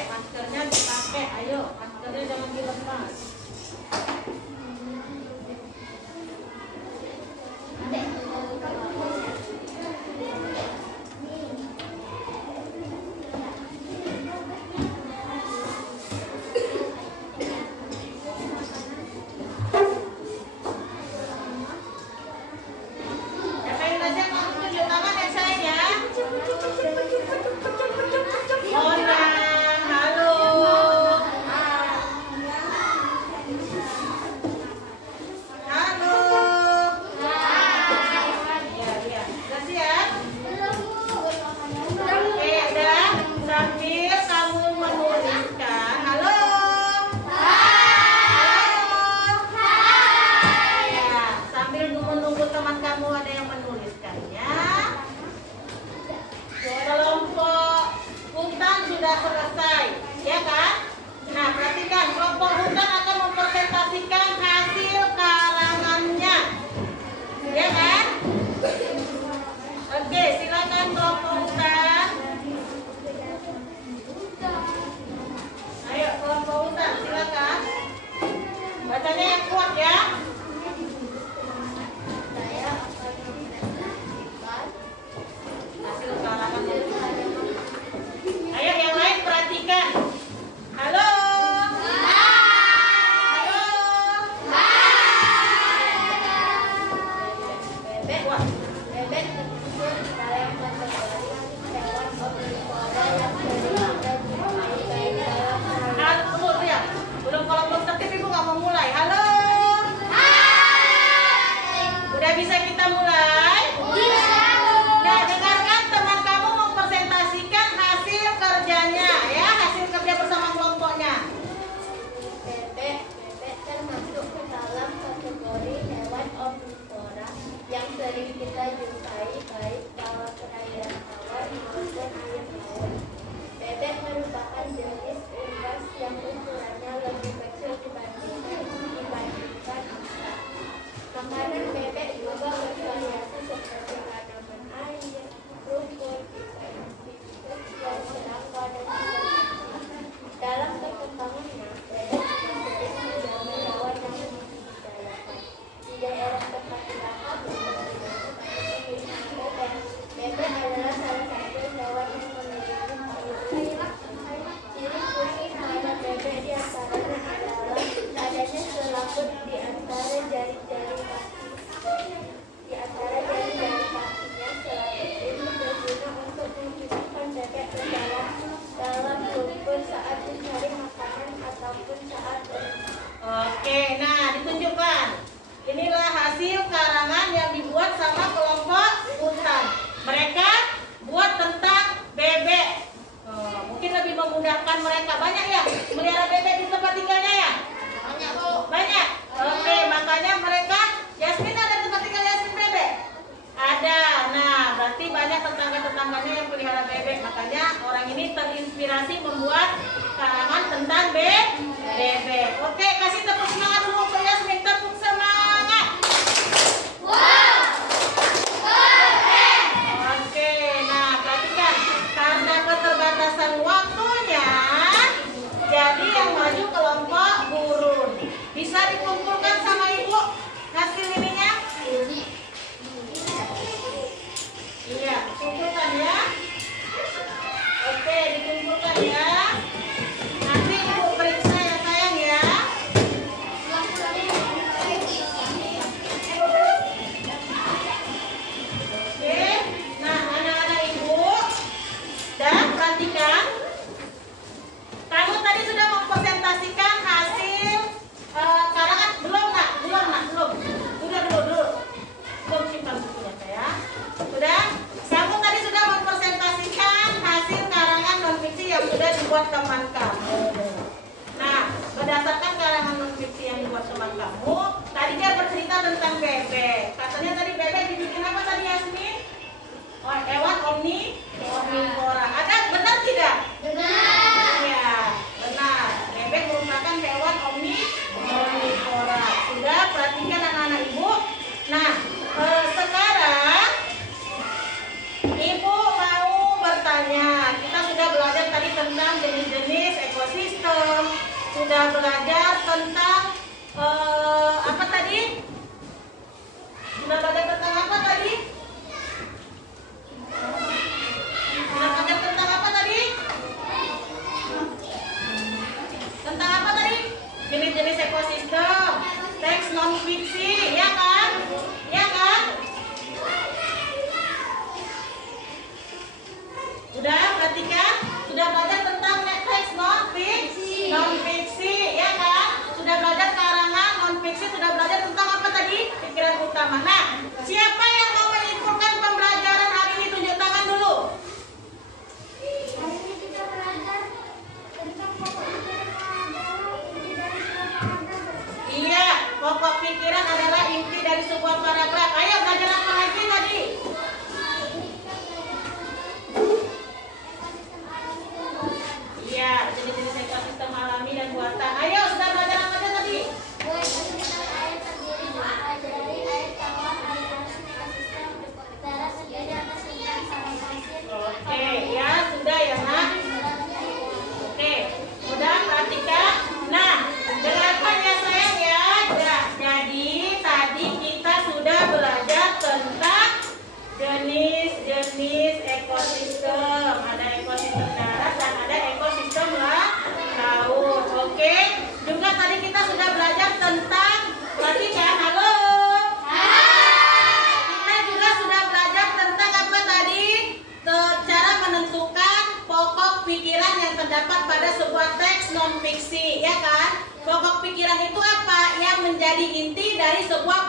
Maskernya dipakai, ayo, maskernya jangan dilepas. Selesai, ya kan? Nah, perhatikan, kelompok hutan akan mempresentasikan hasil karangannya, ya kan? Oke, silakan kelompok hutan. Ayo, kelompok hutan, silakan. Bacanya yang kuat ya. Hasil karangan. Ayo yang lain perhatikan. Halo. Halo. Bebek. Wah. Bebek termasuk dalam kategori hewan omnivora yang sering kita jumpai dalam Tunggu ya. Belum, kalau belum tertib ibu nggak mau mulai. Halo. Udah bisa kita mulai? Nah, dengarkan teman kamu mempresentasikan hasil kerjanya ya, hasil kerja bersama kelompoknya. bebek termasuk ke dalam kategori hewan omnivora yang sering kita jumpai baik dalam perairan tawar maupun air laut. Bebek merupakan jenis unggas yang ukurannya lebih kecil dibandingkan angsa. Makanan bebek juga bervariasi seperti tanaman air, rumput, yang serangga dan sebagainya. Dalam perkembangannya, bebek juga sering menjadi hewan yang dibudidayakan. Di daerah tempat tinggal bebek. Bebek adalah salah satu hewan yang memiliki payudara. Ciri khusus pada bebek diantaranya adalah adanya selaput di antara jari-jari kaki. Di antara jari-jari kakinya, selaput ini berguna untuk memisahkan bebek ke dalam lumpur saat mencari makanan ataupun saat berenang. Oke, nah ditunjukkan. Inilah hasil karangan yang dibuat sama kelompok hutan. Mereka buat tentang bebek. Mungkin lebih memudahkan mereka. Banyak ya melihara bebek di tempat tinggalnya ya? Banyak Bu. Banyak? Oke, makanya mereka, Yasmin ada tempat tinggal Yasmin bebek? Ada. Nah, berarti banyak tetangga-tetangganya yang pelihara bebek. Makanya orang ini terinspirasi membuat karangan tentang bebek. Oke, kasih tepuk semangat dulu untuk Yasmin. Tepuk semangat. Oke, nah perhatikan, karena keterbatasan waktunya, jadi yang maju kelompok burung. Bisa dikumpulkan sama ibu hasil ininya? Iya, kumpulkan ya. Oke, dikumpulkan ya. hewan omnivora. Ada benar tidak? Benar. Ya, benar. Bebek merupakan hewan omnivora. Sudah, perhatikan anak-anak ibu. Nah, sekarang ibu mau bertanya. Kita sudah belajar tadi tentang jenis-jenis ekosistem. Sudah belajar tentang apa tadi? Sudah belajar tentang apa tadi? Sudah belajar tentang apa tadi? Tentang apa tadi? Jenis-jenis ekosistem, teks non fiksi, ya kan? Ya kan? Sudah perhatikan? Sudah belajar tentang teks non fiksi, ya kan? Sudah belajar karangan non fiksi, sudah belajar tentang apa tadi? Pikiran utama. Nah, siapa yang mau menyimpulkan pembelajaran hari ini? Tunjuk tangan dulu. Hari ini kita belajar tentang pokok pikiran adalah inti dari sebuah paragraf. Iya, pokok pikiran adalah inti dari sebuah paragraf. Ayo belajar apa lagi tadi? Iya, jenis-jenis ekosistem alami dan buatan. Ayo, sudah belajar apa aja tadi? Ekosistem air terdiri dari air tawar, air asin, ekosistem darat terdiri atas ikan, sarang pasir. Oke, ya sudah ya nak. Oke, sudah perhatikan. Nah, dengarkan ya sayang ya. Jadi tadi kita sudah belajar tentang jenis-jenis ekosistem. Ada ekosistem darat dan ada ekosistem laut. Oke, juga tadi kita sudah belajar tentang, perhatikan, halo. Kita juga sudah belajar tentang apa tadi? Cara menentukan pokok pikiran yang terdapat pada sebuah teks non fiksi, ya kan? Pokok pikiran itu apa? Yang menjadi inti dari sebuah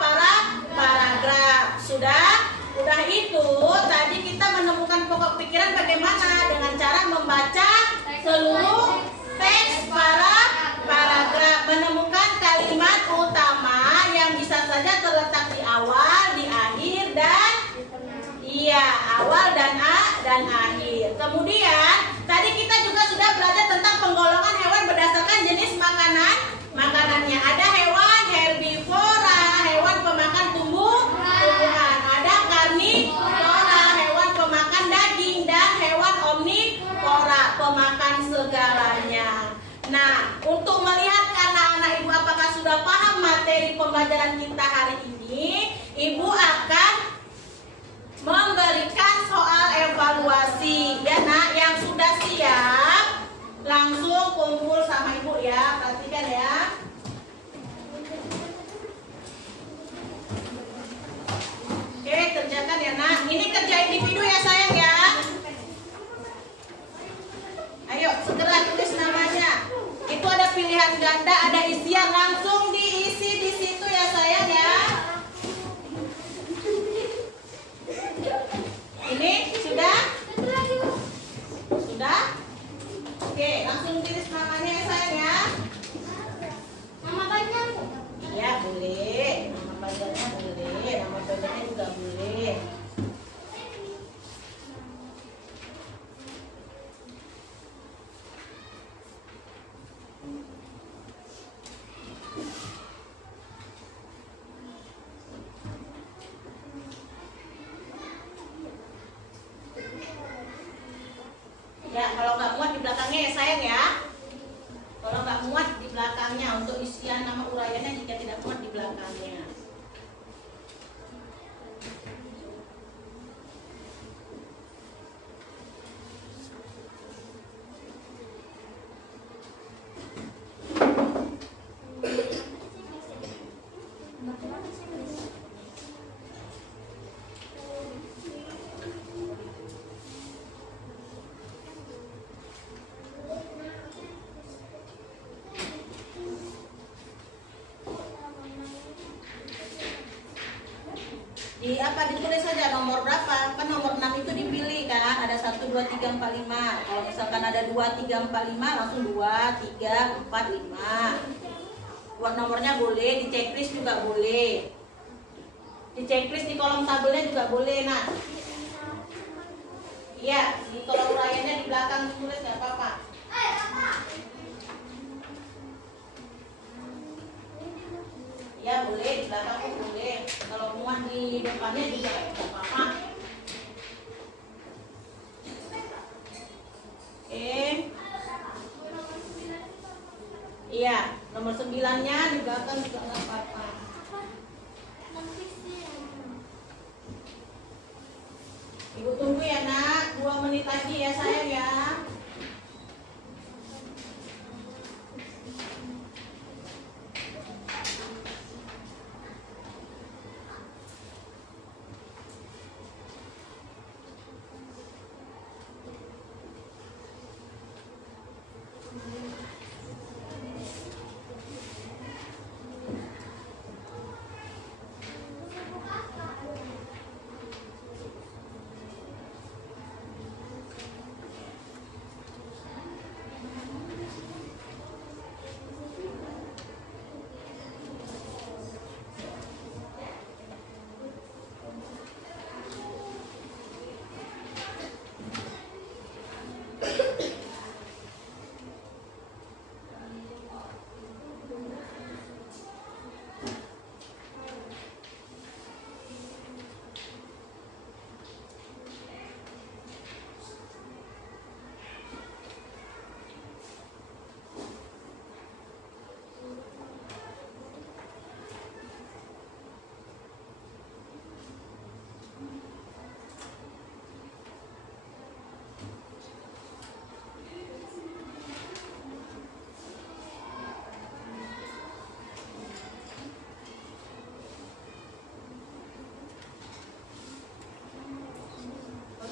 paragraf. Sudah? Udah itu, tadi kita menemukan pokok pikiran bagaimana? Dengan cara membaca seluruh teks paragraf, menemukan kalimat utama yang bisa saja terletak di awal, di akhir, dan awal dan akhir. Kemudian tadi kita juga sudah belajar tentang penggolongan hewan berdasarkan jenis makanannya. Ada hewan herbivora, hewan pemakan tumbuhan. Ada karnivora, hewan pemakan daging, dan hewan omnivora, pemakan segalanya. Nah, untuk melihat anak-anak ibu apakah sudah paham materi pembelajaran kita hari ini, ibu akan memberikan soal evaluasi. Ya nak, yang sudah siap langsung kumpul sama ibu ya. Perhatikan ya. Oke, kerjakan ya nak. Ini kerja individu ya sayang ya. Ayo segera tulis namanya. Itu ada pilihan ganda, ada isian, langsung diisi di situ ya sayang ya. Ini sudah? Sudah? Oke, langsung tulis namanya ya sayang ya. Nama panjang. Ya boleh. Nama panjangnya boleh. Nama panjangnya juga boleh. Ya, kalau nggak muat di belakangnya ya sayang ya. Kalau nggak muat di belakangnya, untuk isian nama uraiannya jika tidak muat di belakangnya. Ditulis saja nomor berapa, kan nomor 6 itu dipilih kan, ada 1, 2, 3, 4, 5. Kalau misalkan ada 2, 3, 4, 5 langsung 2, 3, 4, 5. Buat nomornya boleh, di checklist juga boleh, di checklist di kolom tabelnya juga boleh. Nah Iya, kalau uraiannya di belakang tulis nggak apa-apa. Ya boleh, di belakang pun boleh. Kalau muat di depannya juga nggak apa-apa. Oke. Iya, nomor 9-nya di belakang juga nggak apa-apa. Ibu tunggu ya nak, 2 menit lagi ya sayang ya.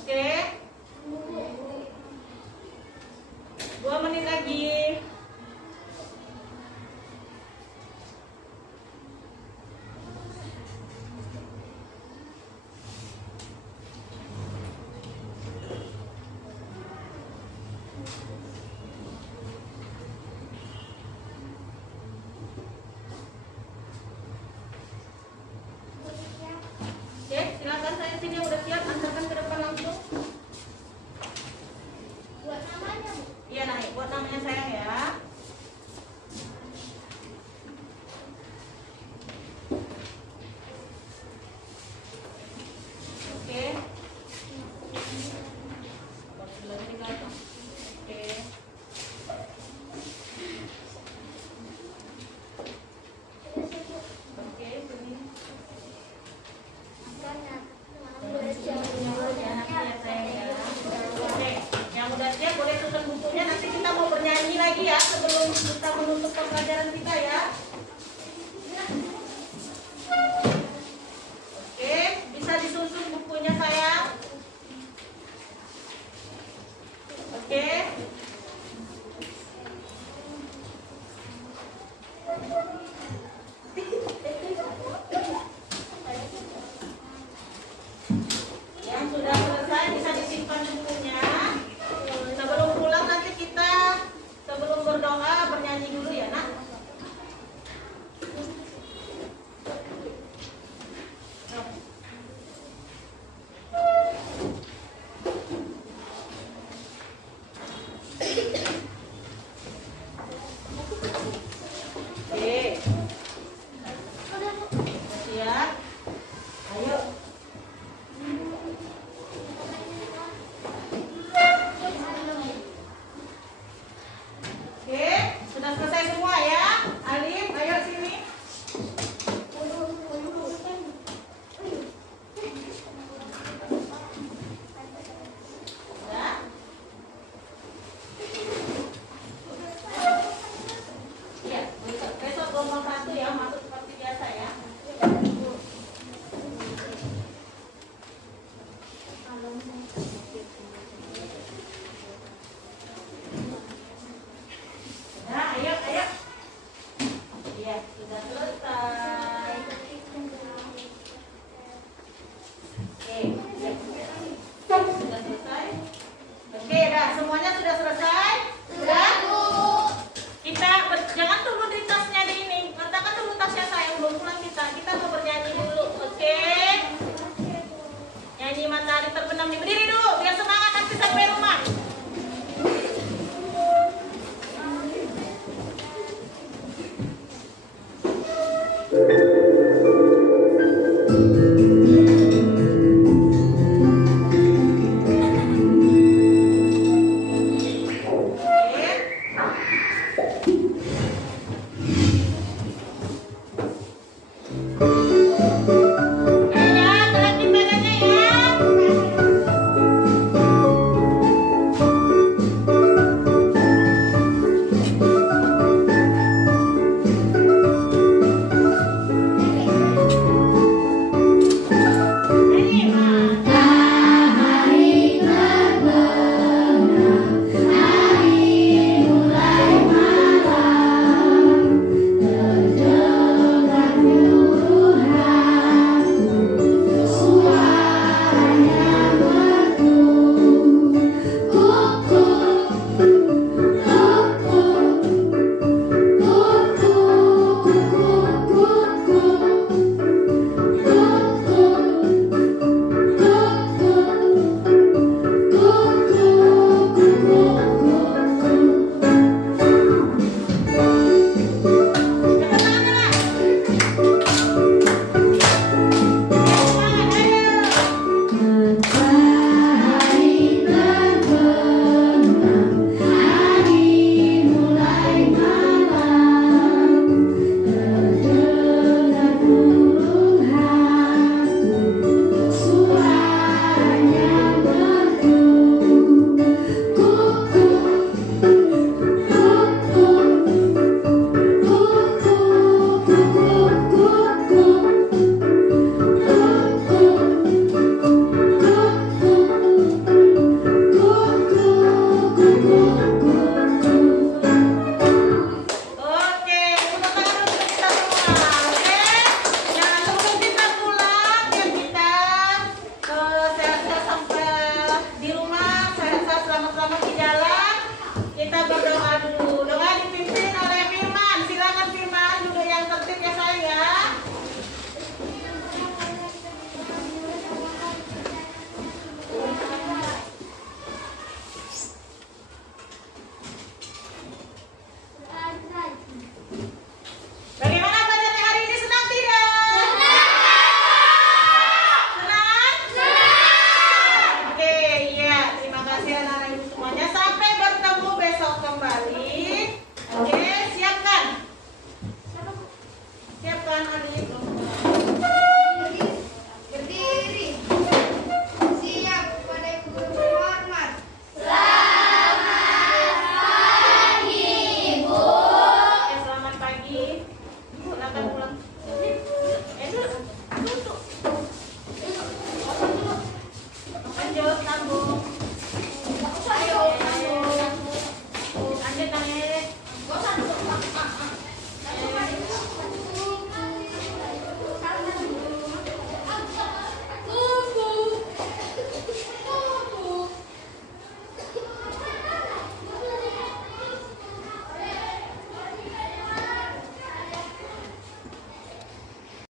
Oke. 2 menit lagi. Oke, silakan saya sini yang udah siap, antarkan ke depan langsung. Buat namanya, Bu. Iya naik, buat namanya sayang ya. Oke. Buat sebelahnya di belakang. Oke. Oke, sini. Oke, yang udah siap boleh tutup bukunya. Nanti kita mau bernyanyi lagi ya sebelum kita menutup pembelajaran kita ya. Oke, bisa disusun bukunya sayang. Oke. Yang sudah selesai bisa disimpan bukunya. Sebelum pulang nanti kita sebelum berdoa bernyanyi dulu ya nak. Oke. Siap. Ayo. Oke, sudah selesai semua ya. Alif, ayo sini. Sudah? Iya, besok gelombang 1 ya, masuk seperti biasa ya. Nah, ayo, ayo. Iya, sudah selesai. Oke.